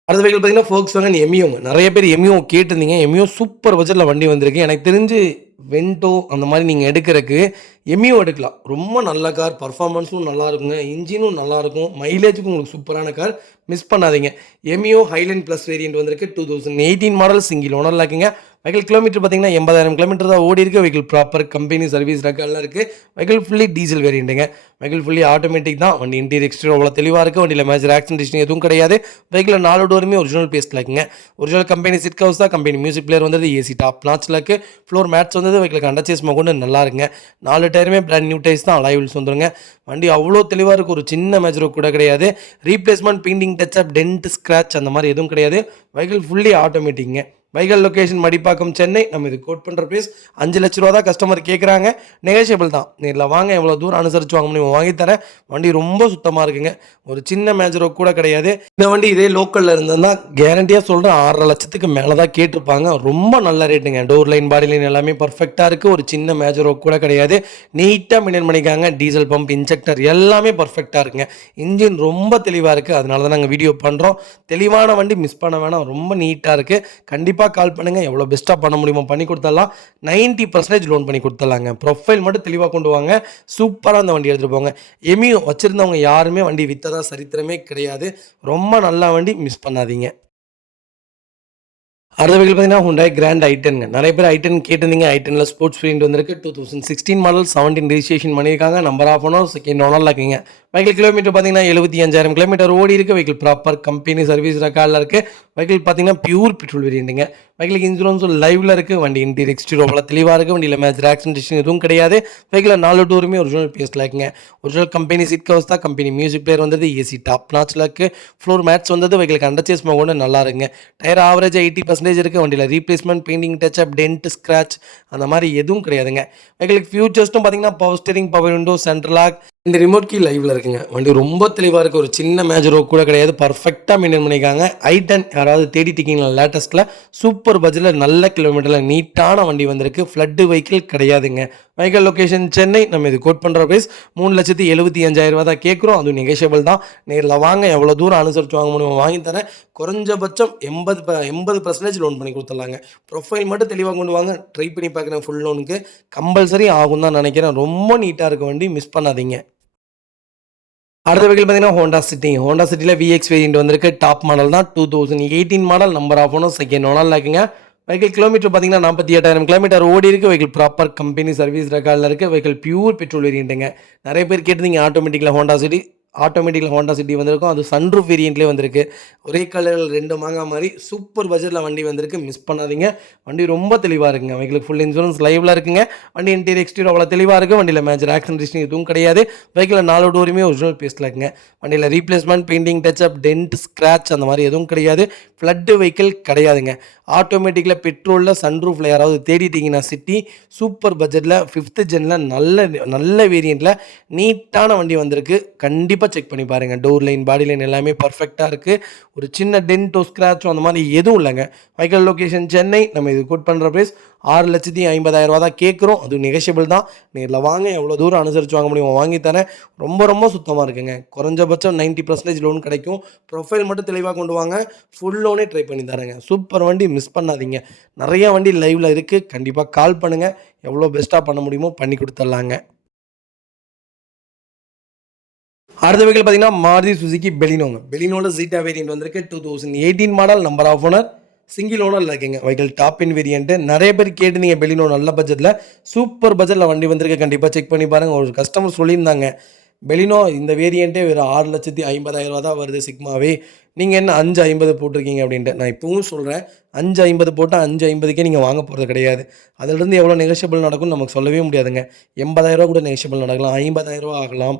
அடுத்த வெஹிக்கிள் பார்த்தீங்கன்னா Volkswagen எமியோங்க. நிறைய பேர் எமியோ கேட்டிருந்தீங்க. எமியோ சூப்பர் பட்ஜெட்டில் வண்டி வந்திருக்கு. எனக்கு தெரிஞ்சு வென்டோ அந்த மாதிரி நீங்கள் எடுக்கிறதுக்கு எமியோ எடுக்கலாம். ரொம்ப நல்ல கார், பர்ஃபார்மன்ஸும் நல்லா இருக்குங்க, இன்ஜினும் நல்லாயிருக்கும், மைலேஜுக்கும் உங்களுக்கு சூப்பரான கார். மிஸ் பண்ணாதீங்க. எமியோ ஹைலைன் ப்ளஸ் வேரியன்ட் வந்திருக்கு. 2018 மாடல், சிங்கிள் ஓனரில் இருக்குங்க. வெஹிக்கிள் கிலோமீட்டர் பார்த்தீங்கன்னா 80,000 கிலோமீட்டர் தான் ஓடி இருக்குது. வெஹிக்கிள் ப்ராப்பர் கம்பெனி சர்வீஸ் ரெக்கார்டில் இருக்குது. வெஹிக்கிள் ஃபுல்லி டீசல் வேரியண்ட்டுங்க. வெஹிக்கிள் ஃபுல்லி ஆட்டோமேட்டிக் தான். வண்டி இன்டீரியர் எக்ஸ்டீரியர் அவ்வளோ தெளிவாக இருக்குது. வண்டியில் மேஜர் ஆக்சிடென்ட் எதுவும் கிடையாது. வெஹிக்கிள் 4 டோருமே ஒரிஜினல் பேஸ்ட்டில் இருக்குங்க. ஒரிஜினல் கம்பெனி சிட் கவர்ஸ் தான். கம்பெனி மியூசிக் பிளேயர் வந்தது. ஏசி டாப் நாச்சில் இருக்குது. ஃப்ளோர் மேட்ஸ் வந்தது. வெஹிக்கிளுக்கு அண்டர்சேஸ் கொண்டு நல்லா இருக்குங்க. 4 டயருமே பிராண்ட் நியூ டயர்ஸ் தான். அலாய்வில்ஸ் வந்துருங்க. வண்டி அவ்வளோ தெளிவாக இருக்குது. ஒரு சின்ன மேஜரோ கூட கிடையாது. Replacement, painting, touch up, dent, scratch அந்த மாதிரி எதுவும் கிடையாது. வெஹிக்கிள் ஃபுல்லி ஆட்டோமேட்டிக்ங்க. Vehicle location Madipakkam, Chennai. நம்ம இது கோட் பண்ணுற ப்ரைஸ் 5 லட்ச ரூபா தான் கஸ்டமர் கேட்குறாங்க. நெகோஷியபிள் தான். நேரில் வாங்க, எவ்வளோ தூரம் அனுசரித்து வாங்க முடியும் வாங்கி தரேன். வண்டி ரொம்ப சுத்தமாக இருக்குங்க. ஒரு சின்ன மேஜரோ கூட கிடையாது. இந்த வண்டி இதே லோக்கலில் இருந்ததுன்னா கேரண்டியாக சொல்கிறேன் 6 லட்சத்துக்கு மேலே தான் கேட்டிருப்பாங்க. ரொம்ப நல்ல ரேட்டுங்க. டோர் லைன், பாடி லைன் எல்லாமே பர்ஃபெக்டாக இருக்குது. ஒரு சின்ன மேஜரோ கூட கிடையாது. நீட்டாக மெயின்டைன் பண்ணிக்காங்க. டீசல் பம்ப், இன்ஜெக்டர் எல்லாமே பர்ஃபெக்டாக இருக்குங்க. இன்ஜின் ரொம்ப தெளிவாக இருக்குது. அதனால தான் நாங்கள் வீடியோ பண்ணுறோம். தெளிவான வண்டி, மிஸ் பண்ண வேணாம். ரொம்ப நீட்டாக இருக்குது. கண்டிப்பாக கால் பண்ணுங்கள். எவ்வளோ பெஸ்ட்டாக பண்ண முடியுமோ பண்ணி கொடுத்துடலாம். 90% லோன் பண்ணி கொடுத்துடலாங்க. ப்ரொஃபைல் மட்டும் தெளிவாக கொண்டு வாங்க. சூப்பராக அந்த வண்டி எடுத்துகிட்டு போங்க. எமியோ வச்சுருந்தவங்க யாருமே வண்டி விற்றதா சரித்திரமே கிடையாது. ரொம்ப நல்ல வண்டி, மிஸ் பண்ணாதீங்க. அடுத்த வெஹிக்கிள் பார்த்தீங்கன்னா Hyundai Grand i10ங்க. நிறைய பேர் i10 கேட்டிருந்தீங்க. i10ல ஸ்போர்ட்ஸ் வேரியன்ட் வந்திருக்கு. 2016 மாடல், 17 ரெஜிஸ்ட்ரேஷன் பண்ணியிருக்காங்க. நம்பர் ஆஃப் ஓனர், செகண்ட் ஓனரில் இருக்குங்க. வெஹிக்கிள் கிலோமீட்டர் பார்த்தீங்கன்னா 75,000 கிலோமீட்டர் ஓடி இருக்குது. வெஹிக்கிள் ப்ராப்பர் கம்பெனி சர்வீஸ் ரெக்கார்டில் இருக்குது. வெஹிக்கிள் பார்த்தீங்கன்னா பியூர் பெட்ரோல் வேரியண்ட்டுங்க. வெஹிக்கிளுக்கு இன்சூரன்ஸும் லைவில் இருக்குது. வண்டி இன்டீரியர் எக்ஸ்டீரியர் அவ்வளோ தெளிவாக இருக்குது. வண்டியில் மேஜர் ஆக்சிடென்ட் எதுவும் கிடையாது. வெஹிக்கிள் 4 டோருமே ஒரிஜினல் பேஸ்ட்டில் இருக்குங்க. ஒரிஜினல் கம்பெனி சீட் கவர்ஸ் தான். கம்பெனி மியூசிக் பிளேயர் வந்தது. ஏசி டாப் நாச்சில் இருக்குது. ஃப்ளோர் மேட்ஸ் வந்தது. வெஹிக்கிளுக்கு அண்டர்சேஸ் கொண்டு நல்லா இருக்குங்க. டயர் ஆவரேஜ் 80% இருக்குது. வண்டியில் replacement, painting, touch up, dent, scratch அந்த மாதிரி எதுவும் கிடையாதுங்க. வெஹிக்கிளுக்கு ஃபியூச்சர்ஸ்ட்டும் பார்த்தீங்கன்னா power steering, power window, central lock, இந்த ரிமோட் கீ லைவில் இருக்குங்க. வண்டி ரொம்ப தெளிவாக இருக்குது. ஒரு சின்ன மேஜரோ கூட கிடையாது. பர்ஃபெக்டாக மெயின்டைன் பண்ணியிருக்காங்க. i10 யாராவது தேடிட்டு இருக்கீங்களா லேட்டஸ்ட்டில் சூப்பர் பட்ஜெட்டில் நல்ல கிலோமீட்டரில் நீட்டான வண்டி வந்திருக்கு. ஃப்ளட்டு வெஹிக்கிள் கிடையாதுங்க. Vehicle location Chennai. நம்ம இது கோட் பண்ணுற ப்ரைஸ் 3,75,000 தான் கேட்குறோம். அதுவும் நெகோஷியபிள் தான். நேரில் வாங்க, எவ்வளோ தூரம் அனுசரித்து வாங்க முடியும் வாங்கி தரேன். குறைஞ்சபட்சம் 80% லோன் பண்ணி கொடுத்துடலாங்க. ப்ரொஃபைல் மட்டும் தெளிவாக கொண்டு வாங்க. ட்ரை பண்ணி பார்க்குறேன். ஃபுல் லோனுக்கு கம்பல்சரி ஆகும் தான் நினைக்கிறேன். ரொம்ப நீட்டாக இருக்க வண்டி, மிஸ் பண்ணாதீங்க. அடுத்த வெஹிக்கிள் பார்த்தீங்கன்னா ஹோண்டா சிட்டியில் VX வேரியன்ட் வந்திருக்கு. டாப் மாடல் தான். 2018 model. Number of owner, second ஓனரில் இருக்குங்க. வெஹிக்கிள் கிலோமீட்டர் பார்த்தீங்கன்னா 48,000 கிலோமீட்டர் ஓடி இருக்குது. வெஹிக்கிள் ப்ராப்பர் கம்பெனி சர்வீஸ் ரெக்கார்டில் இருக்குது. வெஹிக்கிள் பியூர் பெட்ரோல் வேரியண்ட்டுங்க. நிறைய பேர் கேட்டிருந்தீங்க ஆட்டோமேட்டிக்கில் ஹோண்டா சிட்டி வந்திருக்கும். அது சன்ரூஃப் வேரியண்ட்லேயே வந்திருக்கு. ஒரே கலரில் 2 மாங்காய் மாதிரி சூப்பர் பட்ஜெட்டில் வண்டி வந்திருக்கு. மிஸ் பண்ணாதீங்க. வண்டி ரொம்ப தெளிவாக இருக்குங்க. வெஹிக்கிளுக்கு ஃபுல் இன்சூரன்ஸ் லைவில் இருக்குங்க. வண்டி இன்டீரியர் எக்ஸ்டீரியர் அவ்வளோ தெளிவாக இருக்குது. வண்டியில் மேஜர் ஆக்சிடென்ட் எதுவும் கிடையாது. வெஹிக்கிளில் 4 டோருமே ஒரிஜினல் பேஸ்ட்டில் இருக்குங்க. வண்டியில் replacement, painting, touch up, dent, scratch அந்த மாதிரி எதுவும் கிடையாது. ஃப்ளட்டு வெஹிக்கிள் கிடையாதுங்க. ஆட்டோமேட்டிக்கில் பெட்ரோலில் சன்ரூஃபில் யாராவது தேடிட்டிங்கன்னா சிட்டி சூப்பர் பட்ஜெட்டில் 5th ஜெனில் நல்ல வேரியண்ட்டில் நீட்டான வண்டி வந்திருக்கு. கண்டிப்பாக செக் பண்ணி பாருங்கள். டோர் லைன், பாடி லைன் எல்லாமே பர்ஃபெக்டாக இருக்குது. ஒரு சின்ன டென்ட்டோ, ஸ்க்ராச்சோ அந்த மாதிரி எதுவும் இல்லைங்க. Vehicle location Chennai. நம்ம இது கோட் பண்ணுற ப்ரைஸ் 6,50,000 தான் கேட்குறோம். அதுவும் நெகோஷியபிள் தான். நேரில் வாங்க, எவ்வளோ தூரம் அனுசரித்து வாங்க முடியும் வாங்கி தரேன். ரொம்ப ரொம்ப சுத்தமாக இருக்குங்க. குறைஞ்சபட்சம் 90% லோன் கிடைக்கும். ப்ரொஃபைல் மட்டும் தெளிவாக கொண்டு வாங்க. ஃபுல் லோனே ட்ரை பண்ணி தரேங்க. சூப்பர் வண்டி, மிஸ் பண்ணாதீங்க. நிறைய வண்டி லைவில் இருக்குது. கண்டிப்பாக கால் பண்ணுங்கள். எவ்வளோ பெஸ்ட்டாக பண்ண முடியுமோ பண்ணி கொடுத்துட்லாங்க. அடுத்த வெஹிக்கிள் பார்த்தீங்கன்னா மாருதி சுசுகி பெலினோங்க. பெலினோவில் ஜீட்டா வேரியன்ட் வந்திருக்கு. 2018 model, number of owner, single ஓனரில் இருக்குங்க. Vehicle top end variant. நிறைய பேர் கேட்டு நீங்கள் பெலினோ நல்ல பட்ஜெட்டில், சூப்பர் பட்ஜெட்டில் வண்டி வந்திருக்கு. கண்டிப்பாக செக் பண்ணி பாருங்கள். ஒரு கஸ்டமர் சொல்லியிருந்தாங்க, பெலினோ இந்த வேரியண்ட்டே வெறும் 6,50,000 தான் வருது சிக்மாவே, நீங்கள் என்ன 5,50 போட்டிருக்கீங்க அப்படின்ட்டு. நான் இப்பவும் சொல்கிறேன், 5,50 போட்டால் 5,50க்கே நீங்கள் வாங்க போகிறது கிடையாது. அதிலிருந்து எவ்வளோ நெகோஷியபிள் நடக்கும்னு நமக்கு சொல்லவே முடியாதுங்க. 80,000 கூட நெகோஷியபிள் நடக்கலாம், 50,000 ஆகலாம்,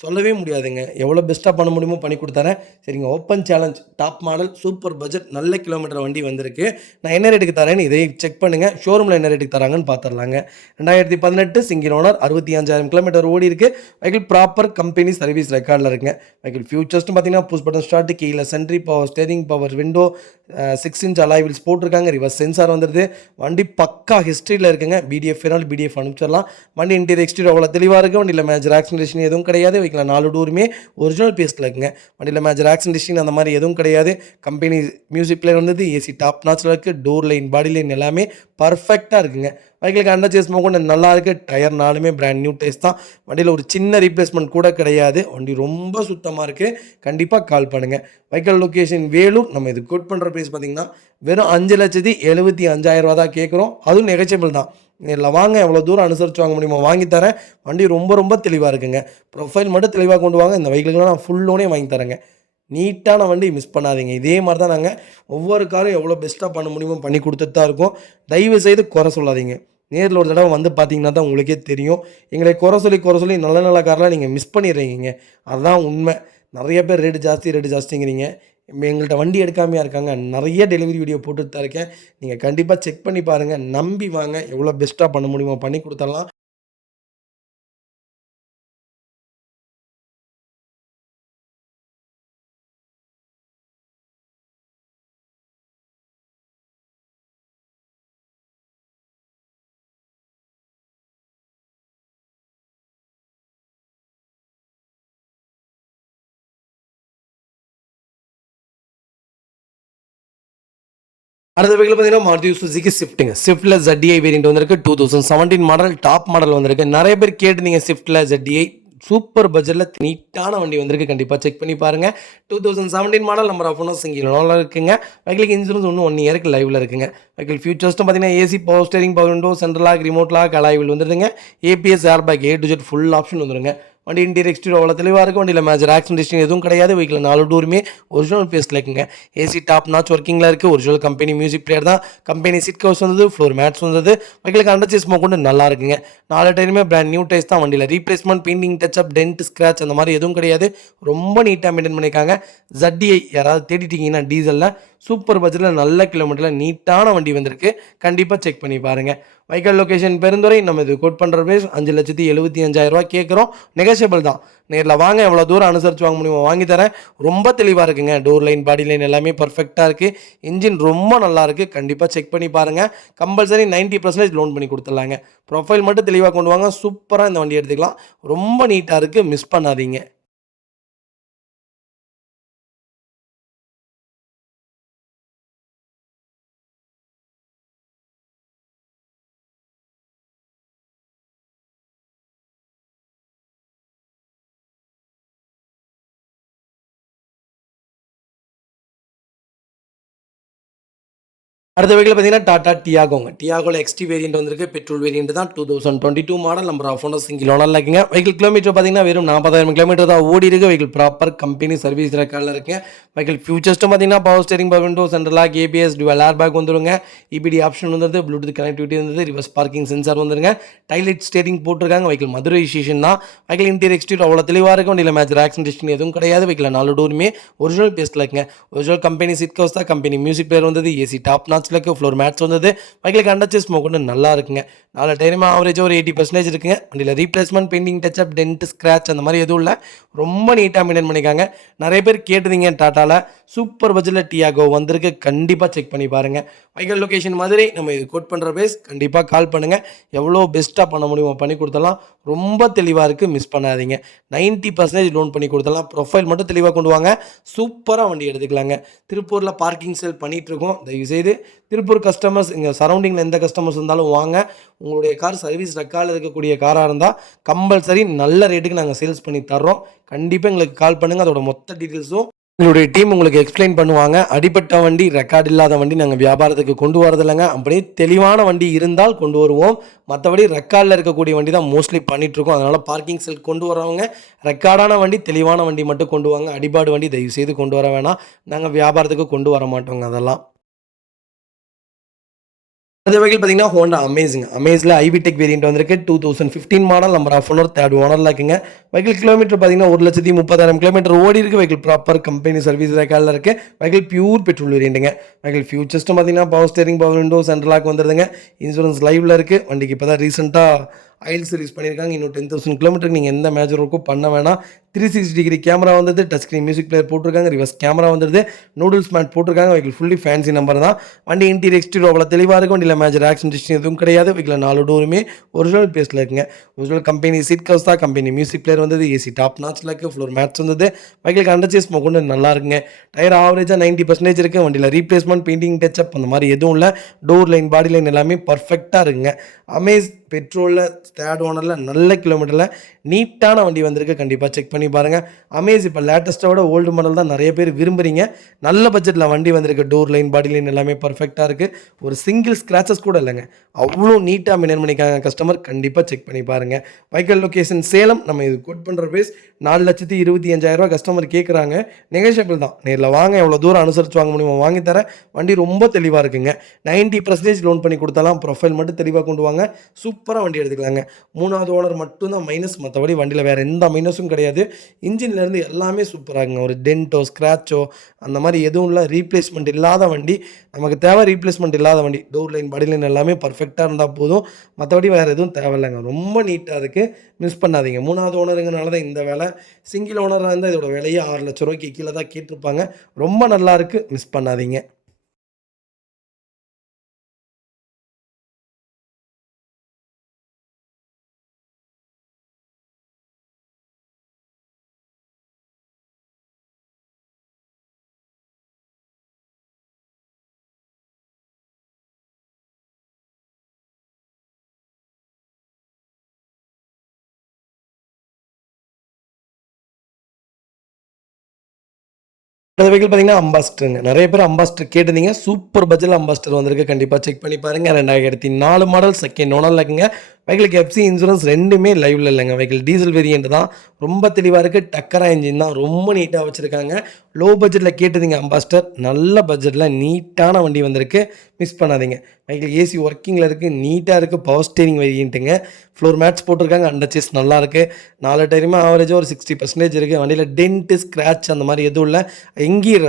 சொல்லவே முடியாதுங்க. எவ்வளோ பெஸ்ட்டாக பண்ண முடியுமோ பண்ணி கொடுத்துறேன். சரிங்க, open challenge, top model, super budget, நல்ல கிலோமீட்டர் வண்டி வந்திருக்கு. நான் என்ன ரேட்டுக்கு தரேன்னு இதை செக் பண்ணுங்கள். ஷோரூமில் என்ன ரேட்டுக்கு தராங்கன்னு பார்த்துடலாங்க. 2018 சிங்கிள் ஓனர், 65,000 கிலோமீட்டர் ஓடி இருக்குது. வெஹிக்கிள் ப்ராப்பர் கம்பெனி சர்வீஸ் ரெக்கார்டில் இருக்குங்க. வெஹிக்கிள் ஃபியூச்சர்ஸ்னு பார்த்தீங்கன்னா புஷ் பட்டன் ஸ்டார்ட், கீழே sentry power steering, power window, 6 inch alloy wheels போட்டிருக்காங்க. ரிவர்ஸ் சென்சார் வந்துடுது. வண்டி பக்கா ஹிஸ்ட்ரியில் இருக்குங்க. பிடிஎஃப் வேணாலும் பிடிஎஃப் அனுப்பிச்சிடலாம். வண்டி இன்டீரியர் எக்ஸ்டீரியர் அவ்வளோ தெளிவாக இருக்குது. வண்டியில் மேஜர் ஆக்சிடென்டேஷன் எதுவும் கிடையாது. வைக்கலாம் 4 டோருமே ஒரிஜினல் பேஸ்ட்டில் இருக்குங்க. வண்டியில் மேஜர் ஆக்சிடென்டேஷன் அந்த மாதிரி எதுவும் கிடையாது. கம்பெனி மியூசிக் பிளேயர் வந்தது, ஏசி டாப் நாச்சில் இருக்குது. டோர் லைன், பாடி லைன் எல்லாமே பர்ஃபெக்டாக இருக்குங்க. வெஹிக்கிளுக்கு அண்டர் சேஸ் கூட நல்லா இருக்குது. டயர் 4மே பிராண்ட் நியூ டயர்ஸ் தான். வண்டியில் ஒரு சின்ன ரீப்ளேஸ்மெண்ட் கூட கிடையாது. வண்டி ரொம்ப சுத்தமாக இருக்குது. கண்டிப்பாக கால் பண்ணுங்கள். Vehicle location Vellore. நம்ம இது கோட் பண்ணுற ப்ரைஸ் பார்த்திங்கன்னா வெறும் 5,75,000 தான் கேட்குறோம். அதுவும் நெகோஷியபிள் தான். நேரில் வாங்க, எவ்வளோ தூரம் அனுசரித்து வாங்க முடியுமோ வாங்கி தரேன். வண்டி ரொம்ப ரொம்ப தெளிவாக இருக்குங்க. ப்ரொஃபைல் மட்டும் தெளிவாக கொண்டு வாங்க. இந்த வெஹிக்கிளுக்குலாம் நான் ஃபுல் லோனே வாங்கி தரேங்க. நீட்டான வண்டி, மிஸ் பண்ணாதீங்க. இதே மாதிரி தான் நாங்கள் ஒவ்வொரு காரும் எவ்வளோ பெஸ்ட்டாக பண்ண முடியுமோ பண்ணி கொடுத்துட்டு தான் இருக்கோம். தயவு செய்து குறை சொல்லாதீங்க. நேரில் ஒரு தடவை வந்து பார்த்தீங்கன்னா தான் உங்களுக்கே தெரியும். எங்களை குறை சொல்லி நல்ல நல்ல காரெலாம் நீங்கள் மிஸ் பண்ணிடுறீங்க. அதுதான் உண்மை. நிறைய பேர் ரேட்டு ஜாஸ்திங்கிறீங்க. எங்கள்கிட்ட வண்டி எடுக்காமையாக இருக்காங்க. நிறைய டெலிவரி வீடியோ போட்டுட்டு தான் இருக்கேன். நீங்கள் கண்டிப்பாக செக் பண்ணி பாருங்கள். நம்பி வாங்க. எவ்வளோ பெஸ்ட்டாக பண்ண முடியுமோ பண்ணி கொடுத்துடலாம். அடுத்த வெஹிக்கிள் பார்த்தீங்கன்னா மாருதி சுசுகி ஸ்விஃப்ட்டுங்க. ஸ்விஃப்ட்டில் ZDI வேரியன்ட் வந்திருக்கு. 2017 மாடல், டாப் மாடல் வந்திருக்கு. நிறைய பேர் கேட்டுருந்தீங்க ஸ்விஃப்ட்டில் ZDI. சூப்பர் பட்ஜெட்டில் நீட்டான வண்டி வந்திருக்கு. கண்டிப்பாக செக் பண்ணி பாருங்கள். 2017 model, number of owner, single owner இருக்குங்க. வெஹிக்கிளுக்கு இன்சூரன்ஸ் இன்னும் 1 இயருக்கு லைவில் இருக்குங்க. வெஹிக்கிள் ஃபியூச்சர்ஸ்ட்டு பார்த்தீங்கன்னா AC power steering, power window, central lock, remote lock, alloy wheel வந்துடுதுங்க. ABS, air bag, A to Z full option வந்துடுங்க. வண்டி இன்டீரியர் எக்ஸ்டீரியர் அவ்வளோ தெளிவாக இருக்கும். வண்டியில் மேஜர் ஆக்சிடென்டேஷன் எதுவும் கிடையாது. வெஹிக்கிள் 4 டோருமே ஒரிஜினல் பேஸ்ட்டில் இருக்குங்க. ஏசி டாப் நாச் ஒர்க்கிங்கில் இருக்குது. ஒரிஜினல் கம்பெனி மியூசிக் பிளேயர் தான். கம்பெனி சீட் கவர்ஸ் வந்தது, ஃப்ளோர் மேட்ஸ் வந்தது. வெஹிக்கிளுக்கு அண்டர் சேஸ் கொண்டு நல்லா இருக்குங்க. 4 டயருமே பிராண்ட் நியூ டயர்ஸ் தான். வண்டியில் replacement, painting, touch up, dent, scratch அந்த மாதிரி எதுவும் கிடையாது. ரொம்ப நீட்டாக மெயின்டைன் பண்ணியிருக்காங்க. ZDI யாராவது தேடிட்டீங்கன்னா டீசலில் சூப்பர் பட்ஜெட்டில் நல்ல கிலோமீட்டரில் நீட்டான வண்டி வந்திருக்கு. கண்டிப்பாக செக் பண்ணி பாருங்கள். Vehicle location Perundurai. நம்ம இது கோட் பண்ணுற ப்ரைஸ் 5,75,000 கேட்குறோம். நெகோஷியபிள் தான். நேரில் வாங்க, எவ்வளோ தூரம் அனுசரித்து வாங்க முடியுமோ வாங்கி தரேன். ரொம்ப தெளிவாக இருக்குங்க. டோர் லைன், பாடி லைன் எல்லாமே பர்ஃபெக்டாக இருக்குது. இன்ஜின் ரொம்ப நல்லா இருக்குது. கண்டிப்பாக செக் பண்ணி பாருங்கள். கம்பல்சரி 90% லோன் பண்ணி கொடுத்துடலாங்க. ப்ரொஃபைல் மட்டும் தெளிவாக கொண்டு வாங்க. சூப்பராக இந்த வண்டி எடுத்துக்கலாம். ரொம்ப நீட்டாக இருக்குது. மிஸ் பண்ணாதீங்க. அடுத்த வெஹிக்கிள் பார்த்தீங்கன்னா டாடா டியாகோங்க. டியாகோவில் XT வேரியன்ட் வந்திருக்கு. பெட்ரோல் வேரியன்ட் தான். 2022 model, number of owner, single ஓனரில் இருக்குங்க. வெஹிக்கிள் கிலோமீட்டர் பார்த்தீங்கன்னா வெறும் 40,000 கிலோமீட்டர் தான் ஓடி இருக்குது. வெஹிக்கிள் ப்ராப்பர் கம்பெனி சர்வீஸ் ரெக்கார்டில் இருக்குங்க. வெஹிக்கிள் ஃபியூச்சர்ஸ்ட்டு பார்த்தீங்கன்னா power steering, power window, central lock, ABS, dual air bag வந்துருங்க. EBD ஆப்ஷன் வந்துருது. ப்ளூடூத் கனெக்டிவிட்டி வந்தது. ரிவர்ஸ் பார்க்கிங் சென்சார் வந்துருங்க. டைலைட் ஸ்டேரிங் போட்டிருக்காங்க. வெஹிக்கிள் மதுரை ஸ்டேஷன் தான். வெஹிக்கிள் இன்டீரியர் எக்ஸ்டீரியர் அவ்வளோ தெளிவாக இருக்கும். வண்டியில் மேஜர் ஆக்சிடென்டேஷன் எதுவும் கிடையாது. வெஹிக்கிள் 4 டோருமே ஒரிஜினல் பேஸ்ட்டில் இருக்குங்க. ஒரிஜினல் கம்பெனி சீட் கவர்ஸ் தான். கம்பெனி மியூசிக் பிளேயர் வந்தது. ஏசி டாப் நாச்சில் இருக்குது. ஃப்ளோர் மேட்ஸ் வந்தது. வெஹிக்கிளுக்கு அண்டர் சேஸ் கொண்டு நல்லா இருக்குங்க. 4 டயருமே ஆவரேஜாக ஒரு 80% இருக்குங்க. வண்டியில் replacement, painting, touch up, dent, scratch அந்த மாதிரி எதுவும் இல்லை. ரொம்ப நீட்டாக மெயின்டைன் பண்ணிக்காங்க. நிறைய பேர் கேட்டுருந்தீங்க டாட்டாவில் சூப்பர் பட்ஜெட்டில் டியாகோ வந்திருக்கு. கண்டிப்பாக செக் பண்ணி பாருங்கள். Vehicle location Madurai. நம்ம இது கோட் பண்ணுற பேஸ். கண்டிப்பாக கால் பண்ணுங்கள். எவ்வளோ பெஸ்ட்டாக பண்ண முடியுமோ பண்ணி கொடுத்தலாம். ரொம்ப தெளிவாக இருக்குது. மிஸ் பண்ணாதீங்க. 90% லோன் பண்ணி கொடுத்தலாம். ப்ரொஃபைல் மட்டும் தெளிவாக கொண்டு வாங்க. சூப்பராக வண்டி எடுத்துக்கலாங்க. திருப்பூரில் பார்க்கிங் சேல் பண்ணிகிட்ருக்கோம். தயவுசெய்து திருப்பூர் கஸ்டமர்ஸ் இங்கே சரௌண்டிங்கில் எந்த கஸ்டமர்ஸ் இருந்தாலும் வாங்க. உங்களுடைய கார் சர்வீஸ் ரெக்கார்டில் இருக்கக்கூடிய காராக இருந்தால் கம்பல்சரி நல்ல ரேட்டுக்கு நாங்கள் சேல்ஸ் பண்ணி தர்றோம். கண்டிப்பாக எங்களுக்கு கால் பண்ணுங்கள். அதோட மொத்த டீட்டெயில்ஸும் எங்களுடைய டீம் உங்களுக்கு எக்ஸ்பிளைன் பண்ணுவாங்க. அடிப்பட்ட வண்டி, ரெக்கார்டு இல்லாத வண்டி நாங்கள் வியாபாரத்துக்கு கொண்டு வரதில்லைங்க. அப்படியே தெளிவான வண்டி இருந்தால் கொண்டு வருவோம். மற்றபடி ரெக்கார்டில் இருக்கக்கூடிய வண்டி தான் மோஸ்ட்லி பண்ணிகிட்ருக்கோம். அதனால் பார்க்கிங் செல் கொண்டு வரவங்க ரெக்கார்டான வண்டி, தெளிவான வண்டி மட்டும் கொண்டு வாங்க. அடிபாடு வண்டி தயவுசெய்து கொண்டு வர வேணாம். நாங்கள் வியாபாரத்துக்கு கொண்டு வர மாட்டோங்க அதெல்லாம். அந்த வெஹிக்கிள் பார்த்தீங்கன்னா ஹோண்டா அமேஸுங்க. அமேஸில் ஐவிடெக் வேரியன்ட் வந்திருக்கு. 2015 model, number of owner, third ஓனரில் இருக்குங்க. வெஹிக்கிள் கிலோமீட்டர் பார்த்தீங்கன்னா 1,30,000 கிலோமீட்டர் ஓடி இருக்குது. வெஹிக்கிள் ப்ராப்பர் கம்பெனி சர்வீஸ் ரெக்கார்டில் இருக்குது. வெஹிக்கிள் பியூர் பெட்ரோல் வேரியண்ட்டுங்க. வெஹிக்கிள் ஃபியூச்சர்ஸ்ட்டும் பார்த்தீங்கன்னா power steering, power window, central lock வந்துடுதுங்க. இன்சூரன்ஸ் லைவில் இருக்குது. வண்டிக்கு இப்போ தான் ரீசெண்டாக ஆயில் சர்வீஸ் பண்ணியிருக்காங்க. இன்னும் 10,000 கிலோமீட்டருக்கு நீங்கள் எந்த மேஜர் ஒர்க்கும் பண்ண வேணாம். 360 டிகிரி கேமரா வந்தது, டச் ஸ்க்ரீன் மியூசிக் பிளேயர் போட்டிருக்காங்க, ரிவர்ஸ் கேமரா வந்துடுது, நூடுல்ஸ் மேட் போட்டிருக்காங்க. வெஹிக்கிள் ஃபுல்லி ஃபேன்சி நம்பர் தான். வண்டி இன்டீரியர் எக்ஸ்டீரியர் அவ்வளோ தெளிவாக இருக்கும். வண்டியில் மேஜர் ஆக்சிடென்ட் எதுவும் கிடையாது. வெஹிக்கில் 4 டோருமே ஒரிஜினல் பேஸில் இருக்குங்க. ஒரிஜினல் கம்பெனி சீட் கவர்ஸ் தான். கம்பெனி மியூசிக் பிளேயர் வந்தது, ஏசி டாப் நாச்சில் இருக்குது, ஃப்ளோர் மேட்ஸ் வந்தது. வெஹிக்கிளுக்கு அண்டர்சேஸ் கொண்டு நல்லா இருக்குங்க. டயர் ஆவரேஜாக 90% இருக்குது. வண்டியில் ரீப்ளேஸ்மெண்ட், பெயிண்டிங், டச்சப் அந்த மாதிரி எதுவும் இல்லை. டோர் லைன், பாடி லைன் எல்லாமே பர்ஃபெக்டாக இருக்குங்க. அமேஸ் பெட்ரோலில் தேர்ட் ஓனரில் நல்ல கிலோமீட்டரில் நீட்டான வண்டி வந்திருக்கு. கண்டிப்பாக செக் பண்ணி பாருங்கள். அமேஸ் இப்போ லேட்டஸ்ட்டோட ஓல்டு மாடல் தான் நிறைய பேர் விரும்புகிறீங்க. நல்ல பட்ஜெட்டில் வண்டி வந்திருக்கு. டோர் லைன், பாடி லைன் எல்லாமே பர்ஃபெக்டாக இருக்குது. ஒரு சிங்கிள் ஸ்க்ராச்சஸ் கூட இல்லைங்க. அவ்வளோ நீட்டாக மெயின்டைன் பண்ணிக்காங்க கஸ்டமர். கண்டிப்பாக செக் பண்ணி பாருங்கள். Vehicle location Salem. நம்ம இது கோட் பண்ணுற ப்ரைஸ் 4,25,500 கஸ்டமர் கேட்குறாங்க. நெகோஷியபிள் தான். நேரில் வாங்க, எவ்வளோ தூரம் அனுசரித்து வாங்க முடியுமோ வாங்கி தரேன். வண்டி ரொம்ப தெளிவாக இருக்குங்க. 90% லோன் பண்ணி கொடுத்தாலாம். ப்ரொஃபைல் மட்டும் தெளிவாக கொண்டு வாங்க. சூப்பராக வண்டி எடுத்துக்கலாங்க. 3வது ஓனர் மட்டும்தான் மைனஸ், மற்றபடி வண்டியில் வேறு எந்த மைனஸும் கிடையாது. இன்ஜின்லேருந்து எல்லாமே சூப்பராகுங்க. ஒரு டென்ட்டோ, ஸ்க்ராச்சோ அந்த மாதிரி எதுவும் இல்லை. ரீப்ளேஸ்மெண்ட் இல்லாத வண்டி. நமக்கு தேவை ரீப்ளேஸ்மெண்ட் இல்லாத வண்டி. டோர் லைன், பாடி லைன் எல்லாமே பர்ஃபெக்டாக இருந்தால் போதும். மற்றபடி வேறு எதுவும் தேவையில்லைங்க. ரொம்ப நீட்டாக இருக்குது. மிஸ் பண்ணாதீங்க. 3வது ஓனருங்கனால தான் இந்த வேலை. சிங்கிள் ஓனராக இருந்தால் இதோட விலையே 6 லட்ச ரூபாய்க்கு கீழே தான் கேட்டிருப்பாங்க. ரொம்ப நல்லா இருக்குது. மிஸ் பண்ணாதீங்க. இந்த வெஹிக்கிள் பார்த்தீங்கன்னா அம்பாஸ்டருங்க. நிறைய பேர் அம்பாஸ்டர் கேட்டிருந்தீங்க. சூப்பர் பட்ஜெட்டில் அம்பாஸ்டர் வந்திருக்கு. கண்டிப்பாக செக் பண்ணி பாருங்கள். 2004 மாடல், செகண்ட் ஓனரில் இருக்குங்க. வெஹிக்கிளுக்கு எஃப்சி இன்சூரன்ஸ் ரெண்டுமே லைவில் இல்லைங்க. வெஹிக்கிள் டீசல் வேரியன்ட் தான். ரொம்ப தெளிவாக இருக்குது. டக்கரா இன்ஜின் தான். ரொம்ப நீட்டாக வச்சுருக்காங்க. லோ பட்ஜெட்டில் கேட்டதுங்க அம்பாஸ்டர். நல்ல பட்ஜெட்டில் நீட்டான வண்டி வந்திருக்கு. மிஸ் பண்ணாதீங்க. வெஹிக்கிள் ஏசி ஒர்க்கிங்கில் இருக்குது. நீட்டாக இருக்குது. பவர் ஸ்டேரிங் வேரியன்ட்டுங்க. ஃப்ளோர் மேட்ஸ் போட்டிருக்காங்க. அண்டர் சேஸ் நல்லா இருக்குது. 4 டயருமே ஆவரேஜாக ஒரு 60% இருக்குது. வண்டியில் டென்ட்டு, ஸ்க்ராட்ச் அந்த மாதிரி எதுவும் இல்லை. எங்கேயும்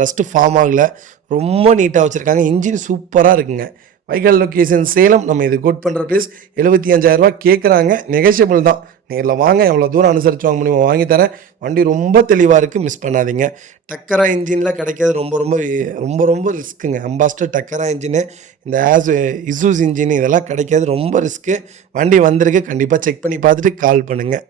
ரஸ்ட்டு ஃபார்ம் ஆகலை. ரொம்ப நீட்டாக வச்சுருக்காங்க. இன்ஜின் சூப்பராக இருக்குங்க. Vehicle location Salem. நம்ம இது கோட் பண்ணுற ப்ரைஸ் 75,000 கேட்குறாங்க. நெகோஷியபிள் தான். நேரில் வாங்க, எவ்வளோ தூரம் அனுசரித்து வாங்க முடியுமோ வாங்கி தரேன். வண்டி ரொம்ப தெளிவாக இருக்குது. மிஸ் பண்ணாதீங்க. டக்கரா இன்ஜினில் கிடைக்காது. ரொம்ப ரொம்ப ரொம்ப ரொம்ப ரிஸ்க்குங்க. அம்பாஸ்டர் டக்கரா இன்ஜினு, இந்த இசூஸ் இன்ஜின் இதெல்லாம் கிடைக்காது. ரொம்ப ரிஸ்க்கு. வண்டி வந்திருக்கு. கண்டிப்பாக செக் பண்ணி பார்த்துட்டு கால் பண்ணுங்கள்.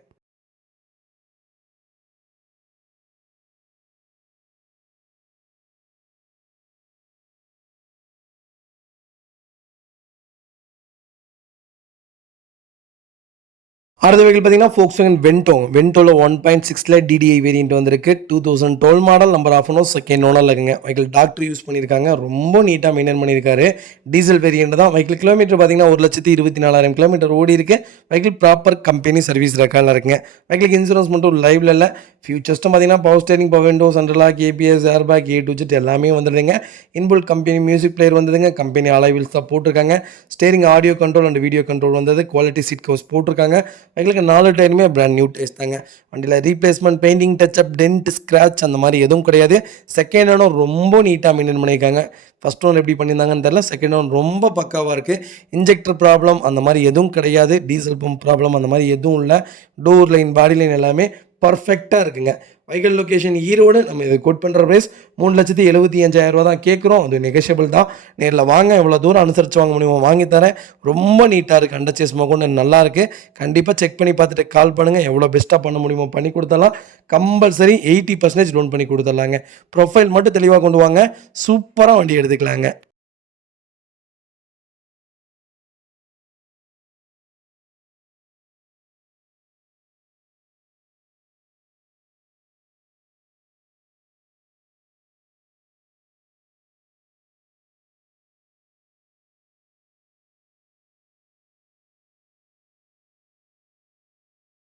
அடுத்த வெஹிக்கிள் பார்த்தீங்கன்னா Volkswagen Vento. வென்டோவில் 1.6 டிடிஐ வேரியன்ட் வந்திருக்கு. 2012 model, number of owner, second ஓனரில் இருக்குங்க. வெஹிக்கிள் டாக்டர் யூஸ் பண்ணியிருக்காங்க. ரொம்ப நீட்டாக மெயின்டைன் பண்ணியிருக்காரு. டீசல் வேரியன்ட் தான். வெஹிக்கிள் கிலோமீட்டர் பார்த்தீங்கன்னா 1,24,000 கிலோமீட்டர் ஓடி இருக்கு. வெஹிக்கிள் ப்ராப்பர் கம்பெனி சர்வீஸ் ரெக்கார்டில் இருக்குங்க. வெஹிக்கிளுக்கு இன்சூரன்ஸ் மட்டும் லைவ்ல இல்லை. ஃபியூச்சர்ஸ்ட்டும் பார்த்தீங்கன்னா power steering, power window, central lock, ABS, airbag, A to Z எல்லாமே வந்துடுதுங்க. இன்புல் கம்பெனி மியூசிக் பிளேயர் வந்ததுங்க. கம்பெனி அலைவில்ஸ் தான் போட்டிருக்காங்க. Steering audio control and video control வந்தது. குவாலிட்டி சீட் கவர்ஸ் போட்டிருக்காங்க. வெஹிக்கிளுக்கு 4 டயருமே பிராண்ட் நியூ டேஸ்ட் தாங்க. வண்டியில் replacement, painting, touch up, dent, scratch அந்த மாதிரி எதுவும் கிடையாது. செகண்ட் ஓனர் ரொம்ப நீட்டாக மெயின்டைன் பண்ணியிருக்காங்க. ஃபஸ்ட் ஓனர் எப்படி பண்ணியிருந்தாங்கன்னு தெரியல. செகண்ட் ஓனர் ரொம்ப பக்காவாக இருக்குது. இன்ஜெக்டர் ப்ராப்ளம் அந்த மாதிரி எதுவும் கிடையாது. டீசல் பம்ப் ப்ராப்ளம் அந்த மாதிரி எதுவும் இல்லை. டோர் லைன், பாடி லைன் எல்லாமே பர்ஃபெக்டாக இருக்குங்க. Vehicle location Erode. நம்ம இதை கோட் பண்ணுற ப்ரைஸ் 3,75,000 தான் கேட்குறோம். அது நெகோஷியபிள் தான். நேரில் வாங்க, எவ்வளோ தூரம் அனுசரித்து வாங்க முடியுமோ வாங்கி தரேன். ரொம்ப நீட்டாக இருக்குது. அண்டர் சேஸ் கொண்டு நல்லா இருக்குது. கண்டிப்பாக செக் பண்ணி பார்த்துட்டு கால் பண்ணுங்கள். எவ்வளோ பெஸ்ட்டாக பண்ண முடியுமோ பண்ணி கொடுத்தலாம். கம்பல்சரி 80% லோன் பண்ணி கொடுத்துடலாங்க. ப்ரொஃபைல் மட்டும் தெளிவாக கொண்டு வாங்க. சூப்பராக வண்டி எடுத்துக்கலாங்க.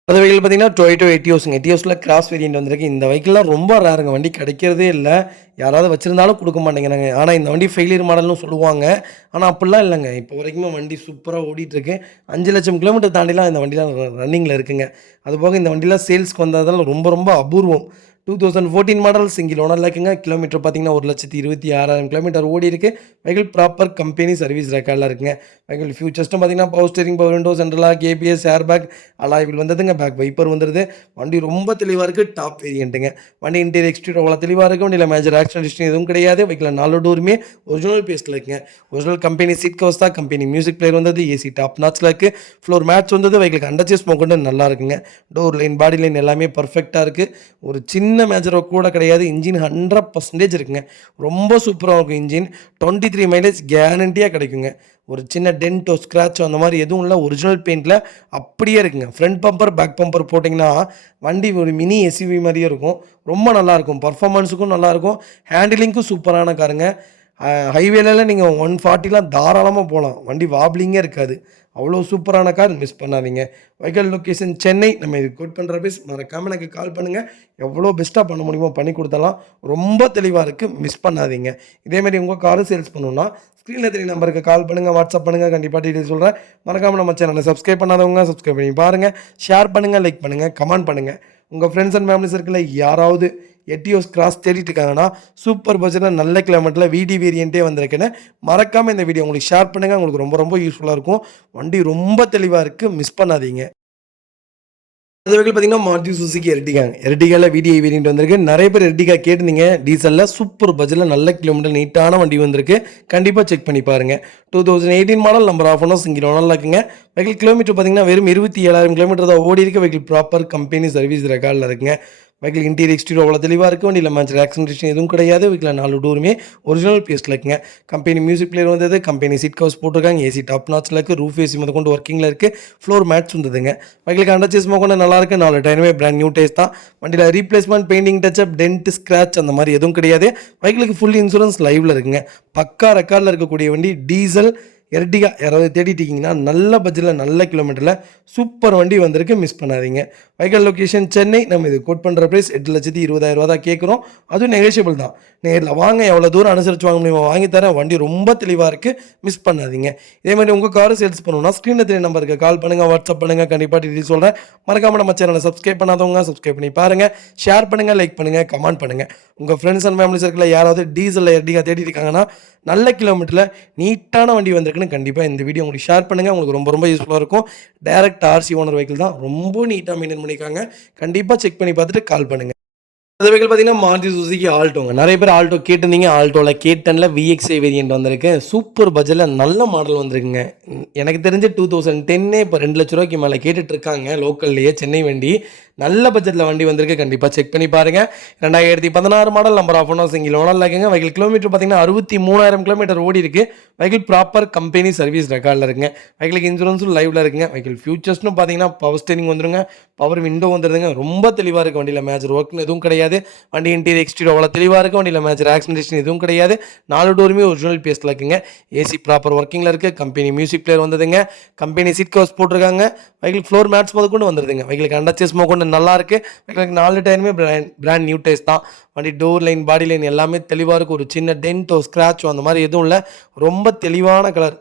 அது வெஹிக்கிள் பார்த்தீங்கன்னா டொயோட்டோ எட்டியோஸுங்க. எட்டியோஸில் கிராஸ் வேரியன்ட் வந்திருக்கு. இந்த வெஹிக்கிள்லாம் ரொம்ப ரேருங்க. வண்டி கிடைக்கிறதே இல்ல. யாராவது வச்சிருந்தாலும் குடுக்க மாட்டேங்கிறாங்க. ஆனா இந்த வண்டி ஃபெயிலியர் மாடல்னு சொல்லுவாங்க. ஆனா அப்படிலாம் இல்லங்க. இப்போ வரைக்குமே வண்டி சூப்பரா ஓடிட்டுருக்கு. 5,00,000 கிலோமீட்டர் தாண்டிலாம் இந்த வண்டிலாம் ரன்னிங்கில இருக்குங்க. அதுபோக இந்த வண்டிலாம் சேல்ஸ்க்கு வந்ததெல்லாம் ரொம்ப ரொம்ப அபூர்வம். 2014 மாடல் சிங்கிள் ஓனர்ல இருக்குங்க. கிலோமீட்டர் பார்த்தீங்கன்னா 1,26,6,000 கிலோமீட்டர் ஓடியிருக்கு. வெஹிக்கிள் ப்ராப்பர் கம்பெனி சர்வீஸ் ரெக்கார்ட்ல இருக்குங்க. வெஹிக்கிள் ஃபியூச்சர்ஸ்டும் பார்த்தீங்கன்னா power steering, power windows, central lock, ABS, air bag, alloy wheel வந்ததுங்க. பேக் வைப்பர் வந்துருது. வண்டி ரொம்ப தெளிவா இருக்கு. டாப் வேரியண்ட்டுங்க. வண்டி இன்டீரியர் எக்ஸ்டீரியர் அவ்வளோ தெளிவா இருக்கு. வண்டியில மேஜர் ஆக்சிடென்ட் ஹிஸ்டரி எதுவும் கிடையாது. வெஹிக்கிள் 4 டோருமே ஒரிஜினல் பேஸ்ட்ல இருக்குங்க. ஒரிஜினல் கம்பெனி சீட் கவர்ஸ் தான். கம்பெனி மியூசிக் பிளேயர் வந்தது. ஏசி டாப் நாட்ச்ல இருக்கு. ஃப்ளோர் மேட்ச் வந்தது. வெஹிக்கிளுக்கு அண்டர் சேஸ் மோக்கொண்டு நல்லா இருக்குங்க. டோர் லைன், பாடி லைன் எல்லாமே பர்ஃபெக்ட்டா இருக்கு. ஒரு சின்ன மேஜர் ஒர்க் கூட கிடையாது. இன்ஜின் 100% இருக்குங்க. ரொம்ப சூப்பரா இருக்கும் இன்ஜின். 23 மைலேஜ் கேரண்டியா கிடைக்குங்க. ஒரு சின்ன டென்ட்டோ, ஸ்க்ராச்சோ அந்த மாரி எதுவும் இல்ல. ஒரிஜினல் பெயிண்ட்ல அப்படியே இருக்குங்க. ஃப்ரண்ட் பம்பர், பேக் பம்பர் போட்டிங்கன்னா, வண்டி ஒரு மினி எஸ்யூவி மாரியே இருக்கும். ரொம்ப நல்லாயிருக்கும். பர்ஃபார்மன்ஸுக்கும் நல்லாயிருக்கும். ஹேண்டிலிங்க்கும் சூப்பரான காருங்க. ஹைவேலலாம் நீங்க 140லாம் தாராளமா போலாம். வண்டி வாப்லிங்கே இருக்காது. அவ்வளோ சூப்பரான கார், மிஸ் பண்ணாதீங்க. Vehicle location Chennai. நம்ம இது கோட் பண்ற பிரைஸ் மறக்காம எனக்கு கால் பண்ணுங்க. எவ்வளோ பெஸ்ட்டா பண்ண முடியுமோ பண்ணி குடுத்துடலாம். ரொம்ப தெளிவா இருக்கு. மிஸ் பண்ணாதீங்க. இதே மாரி உங்க காரு சேல்ஸ் பண்ணணும்னா, ஸ்க்ரீன்ல தெரிய நம்பருக்கு கால் பண்ணுங்க, வாட்ஸ்அப் பண்ணுங்க. கண்டிப்பா டீடைல்ஸ் சொல்றேன். மறக்காம நம்ம சேனலை சப்ஸ்கிரைப் பண்ணாதவங்க சப்ஸ்கிரைப் பண்ணி பாருங்க. ஷேர் பண்ணுங்க, லைக் பண்ணுங்க, கமெண்ட் பண்ணுங்க. உங்க ஃப்ரெண்ட்ஸ் அண்ட் ஃபேமிலி சர்க்கிள்ல யாராவது எட்டியோஸ் கிராஸ் தேடிட்டு இருக்காங்கன்னா, சூப்பர் பட்ஜெட்ல நல்ல கிலோமீட்டர்ல விடி வேரியன்ட்டே வந்திருக்குன்னு மறக்காம இந்த வீடியோ உங்களுக்கு ஷேர் பண்ணுங்க. உங்களுக்கு ரொம்ப ரொம்ப யூஸ்ஃபுல்லா இருக்கும். வண்டி ரொம்ப தெளிவா இருக்கு. மிஸ் பண்ணாதீங்க. அது வெஹிக்கிள் பார்த்தீங்கன்னா, மாருதி சுசுகி எர்டிகாங்க. எர்டிகால விடிஐ வேரியன்ட் வந்திருக்கு. நெறைய பேர் எர்டிகா கேட்டிருந்தீங்க. டீசல்ல சூப்பர் பட்ஜெட்ல நல்ல கிலோமீட்டர் நீட்டான வண்டி வந்திருக்கு. கண்டிப்பா செக் பண்ணி பாருங்க. 2018 model number of owner single ஓனர்ல இருக்குங்க. வெஹிக்கிள் கிலோமீட்டர் பார்த்தீங்கன்னா, வெறும் 27,000 கிலோமீட்டர் தான் ஓடியிருக்கு. வெஹிக்கிள் ப்ராப்பர் கம்பெனி சர்வீஸ் ரெக்கார்ட்ல இருக்குங்க. வெஹிக்கிள் இன்டீரியர் எக்ஸ்டீரியர் அவ்வளோ தெளிவா இருக்கு. வண்டியில மேஜர் ஆக்சிடென்ட் எதுவும் கிடையாது. வெஹிக்கிள்ல 4 டோருமே ஒரிஜினல் பேஸ்ட்ல இருக்குங்க. கம்பெனி மியூசிக் பிளேயர் வந்தது. கம்பெனி சீட் கவர்ஸ் போட்டிருக்காங்க. ஏசி டாப் நாட்ச்ல இருக்கு. ரூஃப் ஏசி முதற்கொண்டு ஒர்க்கிங்ல இருக்கு. ஃப்ளோர் மேட்ஸ் வந்ததுங்க. வெஹிக்கிளுக்கு அண்டர் சேஸ் மோக்கொண்டு நல்லா இருக்கு. 4 டயருமே பிராண்ட் நியூ டயர்ஸ் தான். வண்டியில replacement, painting touch up, dent, scratch அந்த மாதிரி எதுவும் கிடையாது. வெஹிக்கிளுக்கு ஃபுல் இன்சூரன்ஸ் லைவ்ல இருக்குங்க. பக்கா ரெக்கார்ட்ல இருக்கக்கூடிய வண்டி. டீசல் எர்டிகா யாராவது தேடிட்டு இருக்கீங்கன்னா, நல்ல பட்ஜெட்ல நல்ல கிலோமீட்டர்ல சூப்பர் வண்டி வந்திருக்கு. மிஸ் பண்ணாதீங்க. Vehicle location Chennai. நம்ம இது கோட் பண்ற பிரைஸ் 8,20,000 தான் கேட்குறோம். அதுவும் நெகோஷியபிள் தான். நேர்ல வாங்க, எவ்வளோ தூரம் அனுசரிச்சு வாங்க முடியுமோ வாங்கி தரேன். வண்டி ரொம்ப தெளிவா இருக்கு. மிஸ் பண்ணாதீங்க. இதே மாதிரி உங்க கார் சேல்ஸ் பண்ணணும்னா, ஸ்க்ரீன்ல தெரிய நம்பருக்கு கால் பண்ணுங்க, வாட்ஸ்அப் பண்ணுங்க. கண்டிப்பா டீடைல்ஸ் சொல்றேன். மறக்காம நம்ம சேனலை சப்ஸ்கிரைப் பண்ணாதவங்க சப்ஸ்கிரைப் பண்ணி பாருங்க. ஷேர் பண்ணுங்க, லைக் பண்ணுங்க, கமெண்ட் பண்ணுங்க. உங்க ஃப்ரெண்ட்ஸ் அண்ட் ஃபேமிலி சர்க்கிள்ல யாராவது டீசல்ல எர்டிகா தேடிட்டு இருக்காங்கன்னா, நல்ல கிலோமீட்டர்ல நீட்டான வண்டி வந்திருக்குன்னு கண்டிப்பா இந்த வீடியோ உங்களுக்கு ஷேர் பண்ணுங்க. உங்களுக்கு ரொம்ப ரொம்ப யூஸ்ஃபுல்லா இருக்கும். டைரக்ட் ஆர்சி ஓனர் வெஹிக்கிள் தான். ரொம்ப நீட்டா மெயின்டைன் பண்ணியிருக்காங்க. கண்டிப்பா செக் பண்ணி பார்த்துட்டு கால் பண்ணுங்க. அது வெஹிக்கிள் பார்த்தீங்கன்னா, மாருதி சுசுகி ஆல்டோங்க. நெறைய பேர் ஆல்டோ கேட்டிருந்தீங்க. ஆல்டோல K10ல VXi வேரியன்ட் வந்திருக்கு. சூப்பர் பட்ஜெட்ல நல்ல மாடல் வந்திருக்குங்க. எனக்கு தெரிஞ்சு 2010 இப்போ ₹2,00,000 மேல கேட்டுட்டு இருக்காங்க. லோக்கல்லயே சென்னை வண்டி. நல்ல பட்ஜெட்ல வண்டி வந்திருக்கு. கண்டிப்பா செக் பண்ணி பாருங்க. 2016 model number of owner single ஓனர்ல இருக்குங்க. வெஹிக்கிள் கிலோமீட்டர் பார்த்தீங்கன்னா 63,000 கிலோமீட்டர் ஓடியிருக்கு. வெஹிக்கிள் ப்ராப்பர் கம்பெனி சர்வீஸ் ரெக்கார்ட்ல இருக்குங்க. வெஹிக்கிளுக்கு இன்சூரன்ஸும் லைவ்ல இருக்குங்க. வெஹிக்கிள் ஃபியூச்சர்ஸ்னு பார்த்தீங்கன்னா, பவர் ஸ்டீரிங் வந்துருங்க. பவர் விண்டோ வந்துருதுங்க. ரொம்ப தெளிவா இருக்கு. வண்டியில மேஜர் ஒர்க்னு எதுவும் கிடையாது. வண்டி இன்டீரியர் எக்ஸ்டீரியர் அவ்வளோ தெளிவா இருக்கு. வண்டியில மேஜர் ஆக்சிடென்ட் எதுவும் கிடையாது. 4 டோருமே ஒரிஜினல் பேஸ்ட்ல இருக்குங்க. ஏசி ப்ராப்பர் ஒர்க்கிங்ல இருக்கு. கம்பெனி மியூசிக் பிளேயர் வந்ததுங்க. கம்பெனி சீட் கவர்ஸ் போட்டிருக்காங்க. வெஹிக்கிள் ஃப்ளோர் மேட்ஸ் முதற்கொண்டு வந்துருதுங்க. வெஹிக்கிளுக்கு அண்டர் சேஸ் மோக்கொண்டு நல்லா இருக்கு. வெஹிக்கிளுக்கு 4 டயருமே பிராண்ட் நியூ டயர்ஸ் தான். வண்டி டோர் லைன், பாடி லைன் எல்லாமே தெளிவா இருக்கு. ஒரு சின்ன டென்ட்டோ, ஸ்க்ராச்சோ அந்த மாதிரி எதுவும் இல்ல. ரொம்ப தெளிவான கலர்.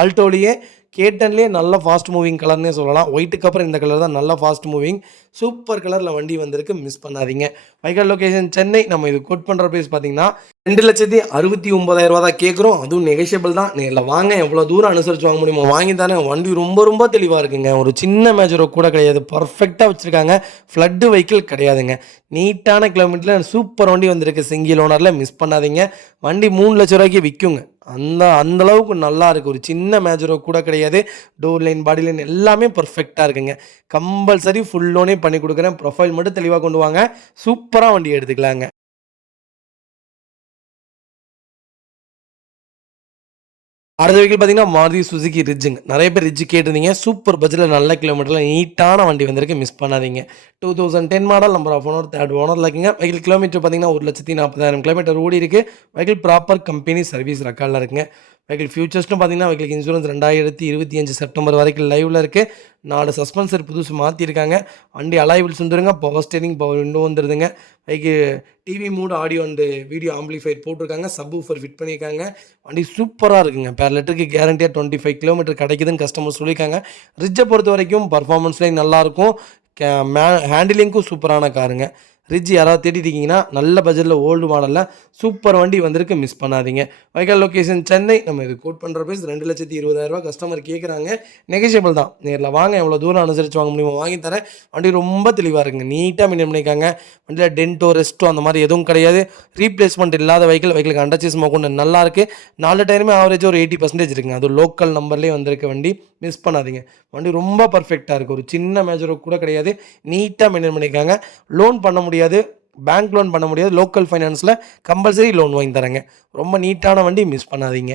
ஆல்டோலயே K10லயே நல்ல ஃபாஸ்ட் மூவிங் கலர்னே சொல்லலாம். ஒயிட்டுக்கு அப்புறம் இந்த கலர் தான் நல்ல ஃபாஸ்ட் மூவிங். சூப்பர் கலர்ல வண்டி வந்திருக்கு. மிஸ் பண்ணாதீங்க. Vehicle location Chennai. நம்ம இது கோட் பண்ற பிரைஸ் பார்த்தீங்கன்னா, ₹2,69,000 தான் கேட்குறோம். அதுவும் நெகோஷியபிள் தான். நேர்ல வாங்க, எவ்வளோ தூரம் அனுசரிச்சு வாங்க முடியுமோ வாங்கி தரேன். வண்டி ரொம்ப ரொம்ப தெளிவா இருக்குங்க. ஒரு சின்ன மேஜர் கூட கிடையாது. பர்ஃபெக்ட்டா வச்சிருக்காங்க. ஃப்ளட் வெஹிக்கிள் கிடையாதுங்க. நீட்டான கிலோமீட்டர்ல சூப்பர் வண்டி வந்திருக்கு. சிங்கிள் ஓனர்ல. மிஸ் பண்ணாதீங்க. வண்டி ₹3,00,000 விக்குங்க. அந்த அளவுக்கு நல்லா இருக்கு. ஒரு சின்ன மேஜர் கூட கிடையாது. டோர் லைன், பாடி லைன் எல்லாமே பர்ஃபெக்ட்டா இருக்குங்க. கம்பல்சரி ஃபுல் லோனே பண்ணி கொடுக்குறேன். ப்ரொஃபைல் மட்டும் தெளிவா கொண்டு வாங்க. சூப்பரா வண்டி எடுத்துக்கலாங்க. அடுத்த வெஹிக்கிள் பார்த்தீங்கன்னா, மாருதி சுசுகி ரிட்ஜுங்க. நெறைய பேர் ரிட்ஜ் கேட்டிருந்தீங்க. சூப்பர் பட்ஜெட்ல நல்ல கிலோமீட்டர்ல நீட்டான வண்டி வந்திருக்கு. மிஸ் பண்ணாதீங்க. 2010 model number of owner 3rd ஓனர்ல இருக்குங்க. வெஹிக்கிள் கிலோமீட்டர் பார்த்தீங்கன்னா, 1,40,000 கிலோமீட்டர் ஓடியிருக்கு. வெஹிக்கிள் ப்ராப்பர் கம்பெனி சர்வீஸ் ரெக்கார்ட்ல இருக்குங்க. வெஹிக்கிள் ஃபியூச்சர்ஸ்னு பார்த்தீங்கன்னா வெஹிக்கிளுக்கு இன்சூரன்ஸ் 2025 செப்டம்பர் வரைக்கும் லைவில் இருக்குது. 4 சஸ்பென்சர் புதுசு மாற்றிருக்காங்க. வண்டி அலாய்வில்ஸ் வந்துருங்க. பவர் ஸ்டேரிங், பவர் விண்டோ வந்துடுதுங்க. வெஹிக்கிள் டிவி மூட், ஆடியோ அண்டு வீடியோ ஆம்பிளிஃபையர் போட்டிருக்காங்க. சப்வூஃபர் ஃபிட் பண்ணியிருக்காங்க. வண்டி சூப்பராக இருக்குங்க. பெர் லிட்டருக்கு கேரண்டியாக 25 கிலோமீட்டர் கிடைக்குதுன்னு கஸ்டமர் சொல்லியிருக்காங்க. ரிட்ஜை பொறுத்த வரைக்கும் பர்ஃபார்மன்ஸ்லேயும் நல்லாயிருக்கும். ஹேண்டிலிங்க்கும் சூப்பரான காருங்க. ரிட்ஜ் யாராவது தேடிட்டு இருக்கீங்கன்னா நல்ல பட்ஜெட்டில் ஓல்டு மாடலில் சூப்பர் வண்டி வந்திருக்கு, மிஸ் பண்ணாதீங்க. Vehicle location Chennai. நம்ம இது கோட் பண்ணுற ப்ரைஸ் 2,20,000 கஸ்டமர் கேட்குறாங்க. நெகோஷியபிள் தான். நேரில் வாங்க, எவ்வளோ தூரம் அனுசரித்து வாங்க முடியுமோ வாங்கி தரேன். வண்டி ரொம்ப தெளிவாக இருக்குங்க. நீட்டாக மெயின்டைன் பண்ணியிருக்காங்க. வண்டியில் டென்ட்டோ ரெஸ்ட்டோ அந்த மாதிரி எதுவும் கிடையாது. ரீப்ளேஸ்மெண்ட் இல்லாத வெஹிக்கிளுக்கு அண்டர்சீஸ் கொண்டு நல்லா இருக்குது. 4 டயருமே ஆவரேஜ் ஒரு 80% இருக்குங்க. அது லோக்கல் நம்பர்லேயே வந்திருக்கு வண்டி, மிஸ் பண்ணாதீங்க. வண்டி ரொம்ப பர்ஃபெக்டாக இருக்குது. ஒரு சின்ன மேஜரோ கூட கிடையாது. நீட்டாக மெயின்டைன் பண்ணியிருக்காங்க. லோன் பண்ண முடியாது, பேங்க் லோன் பண்ண முடியாது. லோக்கல் ஃபைனான்ஸில் கம்பல்சரி லோன் வாங்கி தரேங்க. ரொம்ப நீட்டான வண்டி, மிஸ் பண்ணாதீங்க.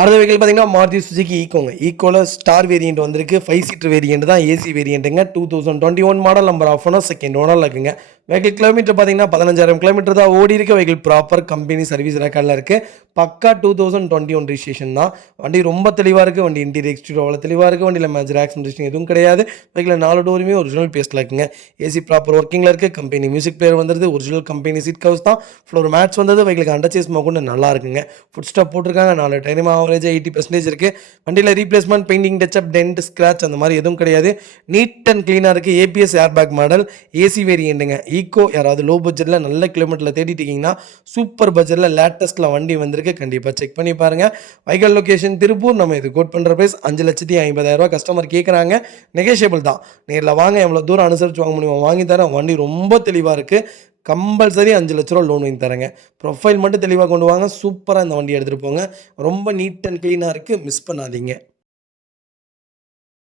அடுத்த வெஹிக்கிள் பார்த்தீங்கன்னா மாருதி சுசுகி ஈக்கோங்க. ஈக்கோவில் ஸ்டார் வேரியண்ட் வந்திருக்கு. 5 சீட்டர் வேரியண்ட் தான், ஏசி வேரியண்ட்டுங்க. 2021 model, number of owner, second ஓனரில் இருக்குங்க. வெஹிக்கிள் கிலோமீட்டர் பார்த்தீங்கன்னா 15,000 கிலோமீட்டர் தான் ஓடி இருக்க. வெஹிக்கிள் ப்ராப்பர் கம்பெனி சர்வீஸ் ரெக்கார்டில் இருக்குது. பக்கா 2021 ரிஜிஸ்ட்ரேஷன் தான். வண்டி ரொம்ப தெளிவாக இருக்குது. வண்டி இன்டீரியர் எக்ஸ்டீரியர் அவ்வளோ தெளிவாக இருக்குது. வண்டியில் மேஜர் ஆக்சிடென்ட் எதுவும் கிடையாது. வெஹிக்கில் 4 டோருமே ஒரிஜினல் பேஸ்ட்டில் இருக்குங்க. ஏசி ப்ராப்பர் ஒர்க்கிங்கில் இருக்குது. கம்பெனி மியூசிக் பிளேயர் வந்துருது. ஒரிஜினல் கம்பெனி சீட் கவர்ஸ் தான். ஃப்ளோர் மேட்ச் வந்தது. வெஹிக்கிளுக்கு அண்டர்சேஸ் கொண்டு நல்லா இருக்குங்க. ஃபுட் ஸ்டாப் போட்டிருக்காங்க. 4 டைம் ஆவரேஜாக 80% இருக்குது. வண்டியில் replacement, painting, touch up, dent, scratch அந்த மாதிரி எதுவும் கிடையாது. நீட் அண்ட் க்ளீனாக இருக்குது. ஏபிஎஸ் ஏர்பேக் மாடல், ஏசி வேரியண்ட்டுங்க. ஈக்கோ யாராவது லோ பட்ஜெட்டில் நல்ல கிலோமீட்டரில் தேடிட்டு இருக்கீங்கன்னா சூப்பர் பட்ஜெட்டில் லேட்டஸ்ட்டில் வண்டி வந்திருக்கு. கண்டிப்பாக செக் பண்ணி பாருங்கள். Vehicle location Tiruppur. நம்ம இது கோட் பண்ணுற ப்ரைஸ் 5,50,000 கஸ்டமர் கேட்குறாங்க. நெகோஷியபிள் தான். நேரில் வாங்க, எவ்வளோ தூரம் அனுசரித்து வாங்க முடியுமோ வாங்கி தரேன். வண்டி ரொம்ப தெளிவாக இருக்குது. கம்பல்சரி 5 லட்ச ரூபா லோன் வாங்கி தரேங்க. ப்ரொஃபைல் மட்டும் தெளிவாக கொண்டு வாங்க. சூப்பராக இந்த வண்டி எடுத்துகிட்டு போங்க. ரொம்ப நீட் அண்ட் க்ளீனாக இருக்குது, மிஸ் பண்ணாதீங்க.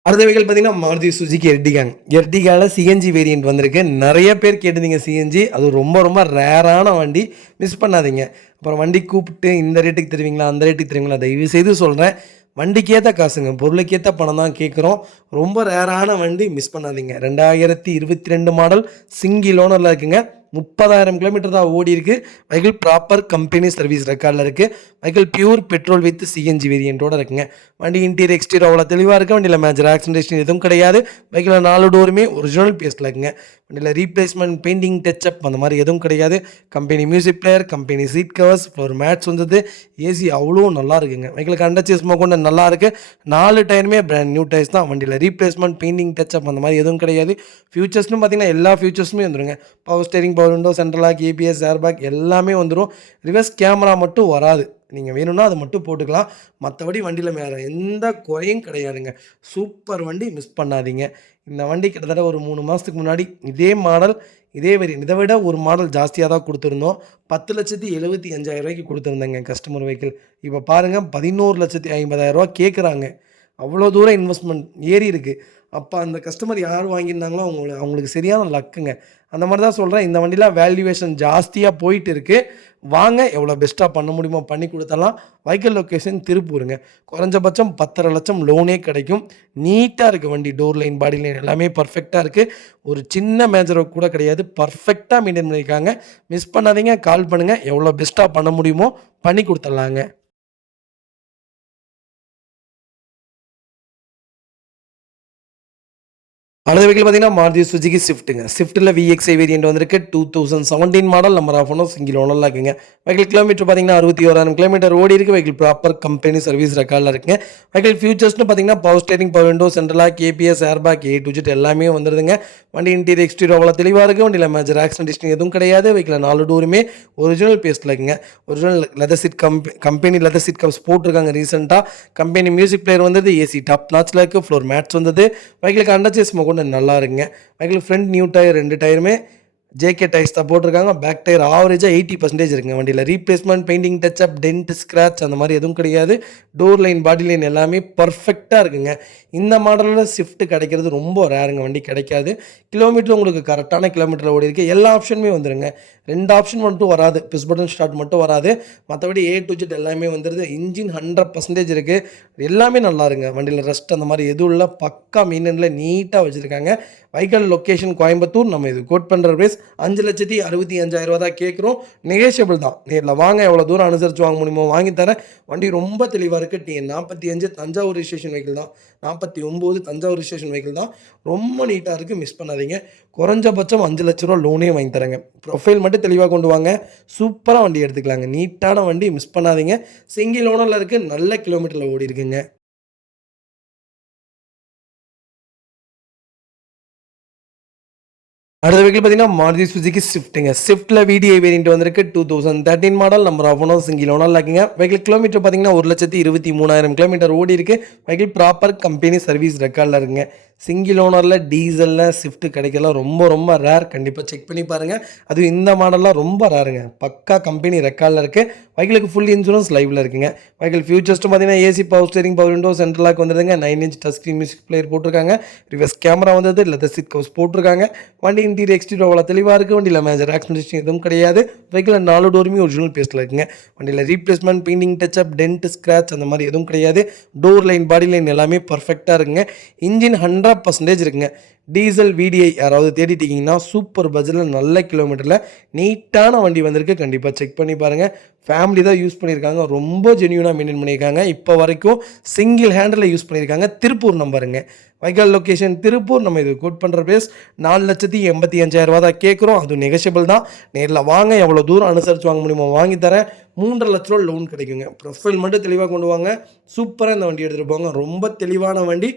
அடுத்த வெஹிக்கிள் பார்த்தீங்கன்னா மாருதி சுசுகி எர்டிகாங்க. எர்டிகாவில் சிஎன்ஜி வேரியண்ட் வந்திருக்கு. நிறைய பேர் கேட்டிருந்தீங்க சிஎன்ஜி. அது ரொம்ப ரொம்ப ரேரான வண்டி, மிஸ் பண்ணாதீங்க. அப்புறம் வண்டி கூப்பிட்டு இந்த ரேட்டுக்கு தருவீங்களா, அந்த ரேட்டுக்கு தருவீங்களா, தயவு செய்து சொல்கிறேன். வண்டிக்கேற்ற காசுங்க, பொருளுக்கேற்ற பணம் தான் கேட்குறோம். ரொம்ப ரேரான வண்டி, மிஸ் பண்ணாதீங்க. 2022 மாடல், சிங்கிள் ஓனரில் இருக்குங்க. 30,000 கிலோமீட்டர் தான் ஓடி இருக்குது. வெஹிக்கிள் ப்ராப்பர் கம்பெனி சர்வீஸ் ரெக்கார்டில் இருக்குது. Vehicle pure petrol with CNG வேரியண்ட்டோடு இருக்குங்க. வண்டி இன்டீரியர் எக்ஸ்டீரியர் அவ்வளோ தெளிவாக இருக்குது. வண்டியில் மேஜர் ஆக்சிடென்ட் எதுவும் கிடையாது. வெஹிக்கிள் 4 டோருமே ஒரிஜினல் பேஸ்ட்டில் இருக்குங்க. வண்டியில் ரீப்ளேஸ்மெண்ட், பெயிண்டிங், டச்சப் அந்த மாதிரி எதுவும் கிடையாது. Company music player, company seat covers, floor mats வந்தது. ஏசி அவ்வளோ நல்லா இருக்குங்க. வெஹிக்கிளுக்கு அண்டர்சேஸ் கொண்டு நல்லா இருக்குது. 4 டயருமே பிராண்ட் நியூ டயர்ஸ் தான். வண்டியில் ரீப்ளேஸ்மெண்ட், பெயிண்டிங், டச்சப் அந்த மாதிரி எதுவும் கிடையாது. ஃபியூச்சர்ஸ்னு பார்த்தீங்கன்னா எல்லா ஃபியூச்சர்ஸுமே வந்துருங்க. Power steering, power window, central lock, ABS airbag எல்லாமே வந்துடும். ரிவர்ஸ் கேமரா மட்டும் வராது. நீங்கள் வேணும்னா அதை மட்டும் போட்டுக்கலாம். மற்றபடி வண்டியில் வேறு எந்த குறையும் கிடையாதுங்க. சூப்பர் வண்டி, மிஸ் பண்ணாதீங்க. இந்த வண்டி கிட்டத்தட்ட ஒரு 3 மாதத்துக்கு முன்னாடி இதே மாடல், இதே வேரியன்ட், இதை விட ஒரு மாடல் ஜாஸ்தியாக தான் கொடுத்துருந்தோம். 10,75,000 கொடுத்துருந்தேங்க கஸ்டமர் வெஹிக்கிள். இப்போ பாருங்கள் 11,50,000 கேட்குறாங்க. அவ்வளோ தூரம் இன்வெஸ்ட்மெண்ட் ஏறி இருக்குது. அப்போ அந்த கஸ்டமர் யார் வாங்கியிருந்தாங்களோ அவங்களுக்கு சரியான லக்குங்க. அந்த மாதிரி தான் சொல்கிறேன். இந்த வண்டியில் வேல்யூவேஷன் ஜாஸ்தியாக போயிட்டு இருக்குது. வாங்க, எவ்வளோ பெஸ்ட்டாக பண்ண முடியுமோ பண்ணி கொடுத்தலாம். Vehicle location திருப்பூருங்க. குறைஞ்சபட்சம் 10,5 லட்சம் லோனே கிடைக்கும். நீட்டாக இருக்குது வண்டி. டோர் லைன், பாடி லைன் எல்லாமே பர்ஃபெக்டாக இருக்குது. ஒரு சின்ன மேஜர் ஒர்க் கூட கிடையாது. பர்ஃபெக்டாக மெயின்டைன் பண்ணியிருக்காங்க. மிஸ் பண்ணாதீங்க, கால் பண்ணுங்கள். எவ்வளோ பெஸ்ட்டாக பண்ண முடியுமோ பண்ணி கொடுத்துட்லாங்க. அடுத்த வெஹிக்கிள் பார்த்தீங்கன்னா மாருதி சுசுகி ஸ்விஃப்ட்டுங்க. ஸ்விஃப்ட்டில் விஎக்ஸ்ஐ வேரியண்ட் வந்திருக்கு. 2017 model, number of owner, single ஓனரில் இருக்குங்க. வெஹிக்கிள் கிலோமீட்டர் பார்த்தீங்கன்னா 61,000 கிலோமீட்டர் ஓடி இருக்குது. வெஹிக்கிள் ப்ராப்பர் கம்பெனி சர்வீஸ் ரெக்கார்டில் இருக்குங்க. வெஹிக்கிள் ஃபியூச்சர்ஸ்னு பார்த்தீங்கன்னா power steering, power window, central lock, ABS airbag, A to Z எல்லாமே வந்துடுதுங்க. வண்டி இன்டீரியர் எக்ஸ்டீரியர் அவ்வளோ தெளிவாக இருக்குது. வண்டியில் மேஜர் ஆக்சிடென்ட் எதுவும் கிடையாது. வெஹிக்கில் 4 டோருமே ஒரிஜினல் பேஸ்ட்டில் இருக்குங்க. Original leather seat, company leather seat கப்ஸ் போட்டிருக்காங்க ரீசெண்டாக. கம்பெனி மியூசிக் பிளேயர் வந்தது. ஏசி டாப் நாச்சில் இருக்குது. ஃப்ளோர் மேட்ச் வந்தது. வெஹிக்கிளுக்கு அண்டர்சேஸ் கொண்டு நல்லா இருக்குங்க. வெஹிக்கிள் ஃப்ரண்ட் நியூ டயர், 2 டயருமே ஜேகே டயர்ஸ் தான் போட்டிருக்காங்க. பேக் டயர் ஆவரேஜாக 80% இருக்குங்க. வண்டியில் replacement, painting, touch up, dent, scratch அந்த மாதிரி எதுவும் கிடையாது. டோர் லைன், பாடி லைன் எல்லாமே பர்ஃபெக்டாக இருக்குங்க. இந்த மாடலில் ஸ்விஃப்ட் கிடைக்கிறது ரொம்ப ரேருங்க. வண்டி கிடைக்காது. கிலோமீட்டர் உங்களுக்கு கரெக்டான கிலோமீட்டரில் ஓடி இருக்குது. எல்லா ஆப்ஷனுமே வந்துடுங்க. 2 ஆப்ஷன் மட்டும் வராது. புஷ் பட்டன் ஸ்டார்ட் மட்டும் வராது. மற்றபடி A to Z எல்லாமே வந்துடுது. இன்ஜின் 100% இருக்குது. எல்லாமே நல்லா இருங்க. வண்டியில் ரெஸ்ட் அந்த மாதிரி எதுவும் இல்லை. பக்கா மெயின்டெனில் நீட்டாக வச்சுருக்காங்க. Vehicle location Coimbatore. நம்ம இது கோட் பண்ணுற ப்ரைஸ் 5,65,000 தான் கேட்குறோம். நெகோஷியபிள் தான். நேரில் வாங்க, எவ்வளோ தூரம் அனுசரித்து வாங்க முடியுமோ வாங்கி தரேன். வண்டி ரொம்ப தெளிவாக இருக்குது. டிஎன் 45 தஞ்சாவூர் ரிஜிஸ்ட்ரேஷன் வெஹிக்கிள் தான். 49 தஞ்சாவூர் ரிஜிஸ்ட்ரேஷன் வெஹிக்கிள் தான். ரொம்ப நீட்டாக இருக்குது, மிஸ் பண்ணாதீங்க. குறைஞ்சபட்சம் 5 லட்ச ரூபா லோனே வாங்கி தரேங்க. ப்ரொஃபைல் மட்டும் தெளிவாக கொண்டு வாங்க, சூப்பராக வண்டி எடுத்துக்கலாங்க. நீட்டான வண்டி, மிஸ் பண்ணாதீங்க. சிங்கிள் ஓனரில் இருக்குது, நல்ல கிலோமீட்டரில் ஓடி இருக்குங்க. அடுத்த வெஹிக்கிள் பார்த்தீங்கன்னா மாருதி சுசுகி ஸ்விஃப்ட்டுங்க. ஸ்விஃப்ட்டில் VDI வேரியன்ட் வந்திருக்கு. 2013 model. Number of owner single owner இருக்குங்க. வெஹிக்கிள் கிலோமீட்டர் பார்த்தீங்கன்னா 1,23,000 கிலோமீட்டர் ஓடி இருக்கு. வெஹிக்கிள் ப்ராப்பர் கம்பெனி சர்வீஸ் ரெக்கார்டில் இருக்குங்க. சிங்கிள் ஓனரில் டீசலில் ஸ்விஃப்ட் கிடைக்கலாம் ரொம்ப ரொம்ப ரேர். கண்டிப்பாக செக் பண்ணி பாருங்கள். அதுவும் இந்த மாடல்லாம் ரொம்ப ரேருங்க. பக்கா கம்பெனி ரெக்கார்டில் இருக்குது. வெஹிக்கிளுக்கு ஃபுல் இன்சூரன்ஸ் லைவில் இருக்குங்க. வெஹிக்கிள் ஃபியூச்சர்ஸ்ட்டு பார்த்தீங்கன்னா AC, power steering, power window, central lock வந்துடுதுங்க. 9 inch touch screen music player போட்டிருக்காங்க. ரிவர்ஸ் கேமரா வந்தது, லெதர் சீட் கவர்ஸ் போட்டிருக்காங்க. வண்டி இன்டீரியர் எக்ஸ்டீரியர் அவ்வளோ தெளிவாக இருக்குது. வண்டியில் மேஜர் ஆக்சிடென்ட் எதுவும் கிடையாது. வெஹிக்கிள் 4 டோருமே ஒரிஜினல் பேஸ்ட்டில் இருக்குங்க. வண்டியில் replacement, painting, touch up, dent, scratch அந்த மாதிரி எதுவும் கிடையாது. டோர் லைன், பாடி லைன் எல்லாமே பர்ஃபெக்டாக இருக்குங்க. இன்ஜின் 100% இருக்குங்க. டீசல் VDI யாராவது தேடிட்டீங்கன்னா சூப்பர் பட்ஜெட்டில் நல்ல கிலோமீட்டரில் நீட்டான வண்டி வந்திருக்கு. கண்டிப்பாக செக் பண்ணி பாருங்கள். ஃபேமிலி தான் யூஸ் பண்ணியிருக்காங்க. ரொம்ப ஜென்யூனாக மெயின்டைன் பண்ணியிருக்காங்க. இப்போ வரைக்கும் சிங்கிள் ஹேண்டில் யூஸ் பண்ணியிருக்காங்க. திருப்பூர் நம்பருங்க. Vehicle location Tiruppur. நம்ம இது கோட் பண்ணுற பிளேஸ். 4,85,000 தான் கேட்குறோம். அது நெகோஷியபிள் தான். நேரில் வாங்க, எவ்வளோ தூரம் அனுசரித்து வாங்க முடியுமோ வாங்கி தரேன். 3.5 லட்ச ரூபா லோன் கிடைக்குங்க. ப்ரொஃபைல் மட்டும் தெளிவாக கொண்டு வாங்க, சூப்பராக இந்த வண்டி எடுத்துகிட்டு போங்க. ரொம்ப தெளிவான வண்டி.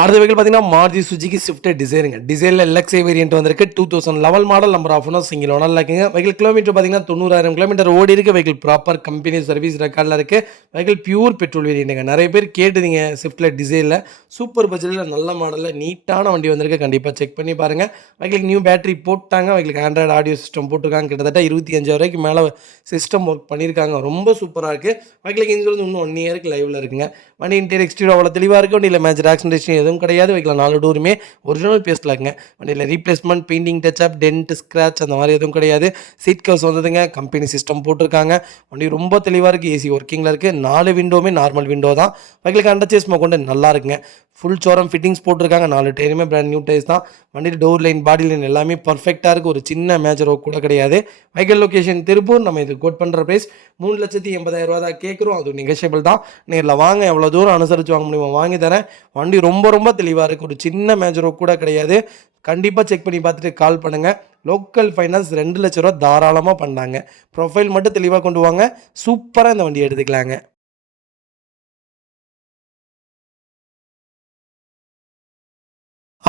அடுத்த வெஹிக்கிள் பார்த்தீங்கன்னா மாருதி சுசுகி ஸ்விஃப்ட் டிசைருங்க. டிசைரில் LXI வேரியன்ட் வந்திருக்கு. 2011 model. Number of owner single owner இருக்குங்க. வெஹிக்கிள் கிலோமீட்டர் பார்த்தீங்கன்னா 90,000 கிலோமீட்டர் ஓடி இருக்குது. வெஹிக்கிள் ப்ராப்பர் கம்பெனி சர்வீஸ் ரெக்கார்டில் இருக்குது. வெஹிக்கிள் பியூர் பெட்ரோல் வேரியன்ட்டுங்க. நிறைய பேர் கேட்டுதீங்க ஸ்விஃப்ட்டில் டிசைரில். சூப்பர் பட்ஜெட்டில் நல்ல மாடலில் நீட்டான வண்டி வந்திருக்கு. கண்டிப்பாக செக் பண்ணி பாருங்கள். வெஹிக்கிளுக்கு நியூ பேட்டரி போட்டாங்க. வெஹிக்கிளுக்கு ஆண்ட்ராய்டு ஆடியோ சிஸ்டம் போட்டிருக்காங்க. கிட்டத்தட்ட 25,000 மேலே சிஸ்டம் ஒர்க் பண்ணியிருக்காங்க. ரொம்ப சூப்பராக இருக்குது. வெஹிக்கிளுக்கு இன்சூரன்ஸ் இன்னும் 1 இயருக்கு லைவில் இருக்குங்க. வண்டி இன்டீரியர் எக்ஸ்டீரியர் அவ்வளோ தெளிவாக இருக்குது. வண்டியில் மேஜர் ஆக்சிடென்ட் எதுவும் கிடையாது. வெஹிக்கிள் 4 டோருமே ஒரிஜினல் பேஸ்ட்டில் இருக்குங்க. வண்டியில் replacement, painting, touch up, dent, scratch அந்த மாதிரி எதுவும் கிடையாது. சீட் கவர்ஸ் வந்ததுங்க. கம்பெனி சிஸ்டம் போட்டிருக்காங்க. வண்டி ரொம்ப தெளிவாக இருக்குது. ஏசி ஒர்க்கிங்கில் இருக்குது. 4 விண்டோமே நார்மல் விண்டோ தான். வெஹிக்கிளுக்கு அண்டர்சேஸ் கொண்டு நல்லா இருக்குங்க. ஃபுல் சோரம் ஃபிட்டிங்ஸ் போட்டிருக்காங்க. 4 டயருமே பிராண்ட் நியூ டயர்ஸ் தான். வண்டியில் டோர் லைன், பாடி லைன் எல்லாமே பர்ஃபெக்டாக இருக்குது. ஒரு சின்ன மேஜர் ஒர்க் கூட கிடையாது. Vehicle location Tiruppur. நம்ம இது கோட் பண்ணுற ப்ரைஸ் 3,80,000 தான் கேட்குறோம். அது நெகோஷியபிள் தான். நேரில் வாங்க, எவ்வளோ தூரம் அனுசரித்து வாங்க முடியுமோ வாங்கி தரேன். வண்டி ரொம்ப ரொம்ப தெளிவாக இருக்குது. ஒரு சின்ன மேஜர் ஒர்க் கூட கிடையாது. கண்டிப்பாக செக் பண்ணி பார்த்துட்டு கால் பண்ணுங்கள். லோக்கல் ஃபைனான்ஸ் 2 லட்ச ரூபா தாராளமாக பண்ணாங்க. ப்ரொஃபைல் மட்டும் தெளிவாக கொண்டு வாங்க, சூப்பராக இந்த வண்டி எடுத்துக்கலாங்க.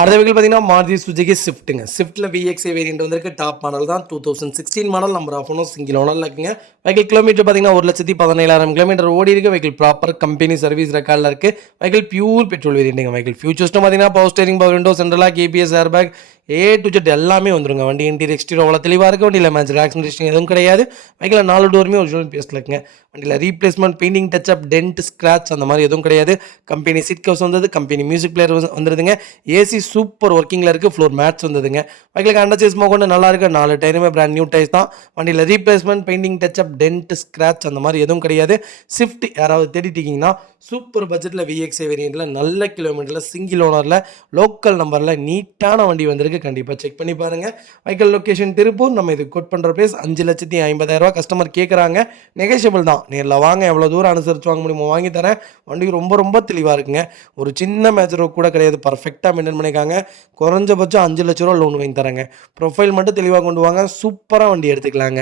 அடுத்த வெஹிக்கிள் பார்த்தீங்கன்னா மாருதி சுசுகி ஸ்விஃப்ட்டுங்க. ஸ்விஃப்ட்டில் VXI வேரியன்ட் வந்திருக்கு. டாப் மாடல் தான். 2016 model. Number of owner single owner இருக்குங்க. வெஹிக்கிள் கிலோமீட்டர் பார்த்தீங்கன்னா 1,17,000 கிலோமீட்டர் ஓடி இருக்குது. வெஹிக்கிள் ப்ராப்பர் கம்பெனி சர்வீஸ் ரெக்கார்டில் இருக்குது. வெஹிக்கிள் பியூர் பெட்ரோல் வேரியன்ட்டுங்க. வெஹிக்கிள் ஃபியூச்சர்ஸ்ட்டு பார்த்தீங்கன்னா power steering, power window, central lock, ABS, airbag, A to Z எல்லாமே வந்துருங்க. வண்டி இன்டீரியர் எக்ஸ்டீரியர் அவ்வளோ தெளிவாக இருக்குது. வண்டியில் மேஜர் ஆக்சிடென்ட் எதுவும் கிடையாது. வெஹிக்கிள் 4 டோருமே ஒரிஜினல் பேஸ்ட்டில் இருக்குங்க. வண்டியில் replacement, painting, touch up, dent, scratch அந்த மாதிரி எதுவும் கிடையாது. கம்பெனி சீட் கவர்ஸ் வந்தது. கம்பெனி மியூசிக் பிளேயர் வந்துடுதுங்க. ஏசி சூப்பர் ஒர்க்கிங்கில் இருக்குது. ஃப்ளோர் மேட்ஸ் வந்ததுங்க. வெஹிக்கிளுக்கு அண்டர்சேஸ் கொண்டு நல்லா இருக்குது. 4 டயருமே பிராண்ட் நியூ டயர்ஸ் தான். வண்டியில் replacement, painting, touch up, dent, scratch அந்த மாதிரி எதுவும் கிடையாது. ஸ்விஃப்ட் யாராவது தேடிட்டீங்கன்னா சூப்பர் பட்ஜெட்டில் VXI வேரியண்ட்டில் நல்ல கிலோமீட்டரில் சிங்கிள் ஓனரில் லோக்கல் நம்பரில் நீட்டான வண்டி வந்திருக்கு. கண்டிப்பாக செக் பண்ணி பாருங்கள். Vehicle location Tiruppur. நம்ம இது கோட் பண்ணுற ப்ரைஸ் 5,50,000 கஸ்டமர் கேட்குறாங்க. நெகோஷியபிள் தான். நேரில் வாங்க, எவ்வளோ தூரம் அனுசரித்து வாங்க முடியுமோ வாங்கி தரேன். வண்டி ரொம்ப ரொம்ப தெளிவாக இருக்குங்க. ஒரு சின்ன மேஜர் கூட கிடையாது. பர்ஃபெக்டாக மெயின்டைன் பண்ணியிருக்காங்க. குறைஞ்சபட்சம் 5 லட்ச ரூபா லோன் வாங்கி தரேங்க. ப்ரொஃபைல் மட்டும் தெளிவாக கொண்டு வாங்க, சூப்பராக வண்டி எடுத்துக்கலாங்க.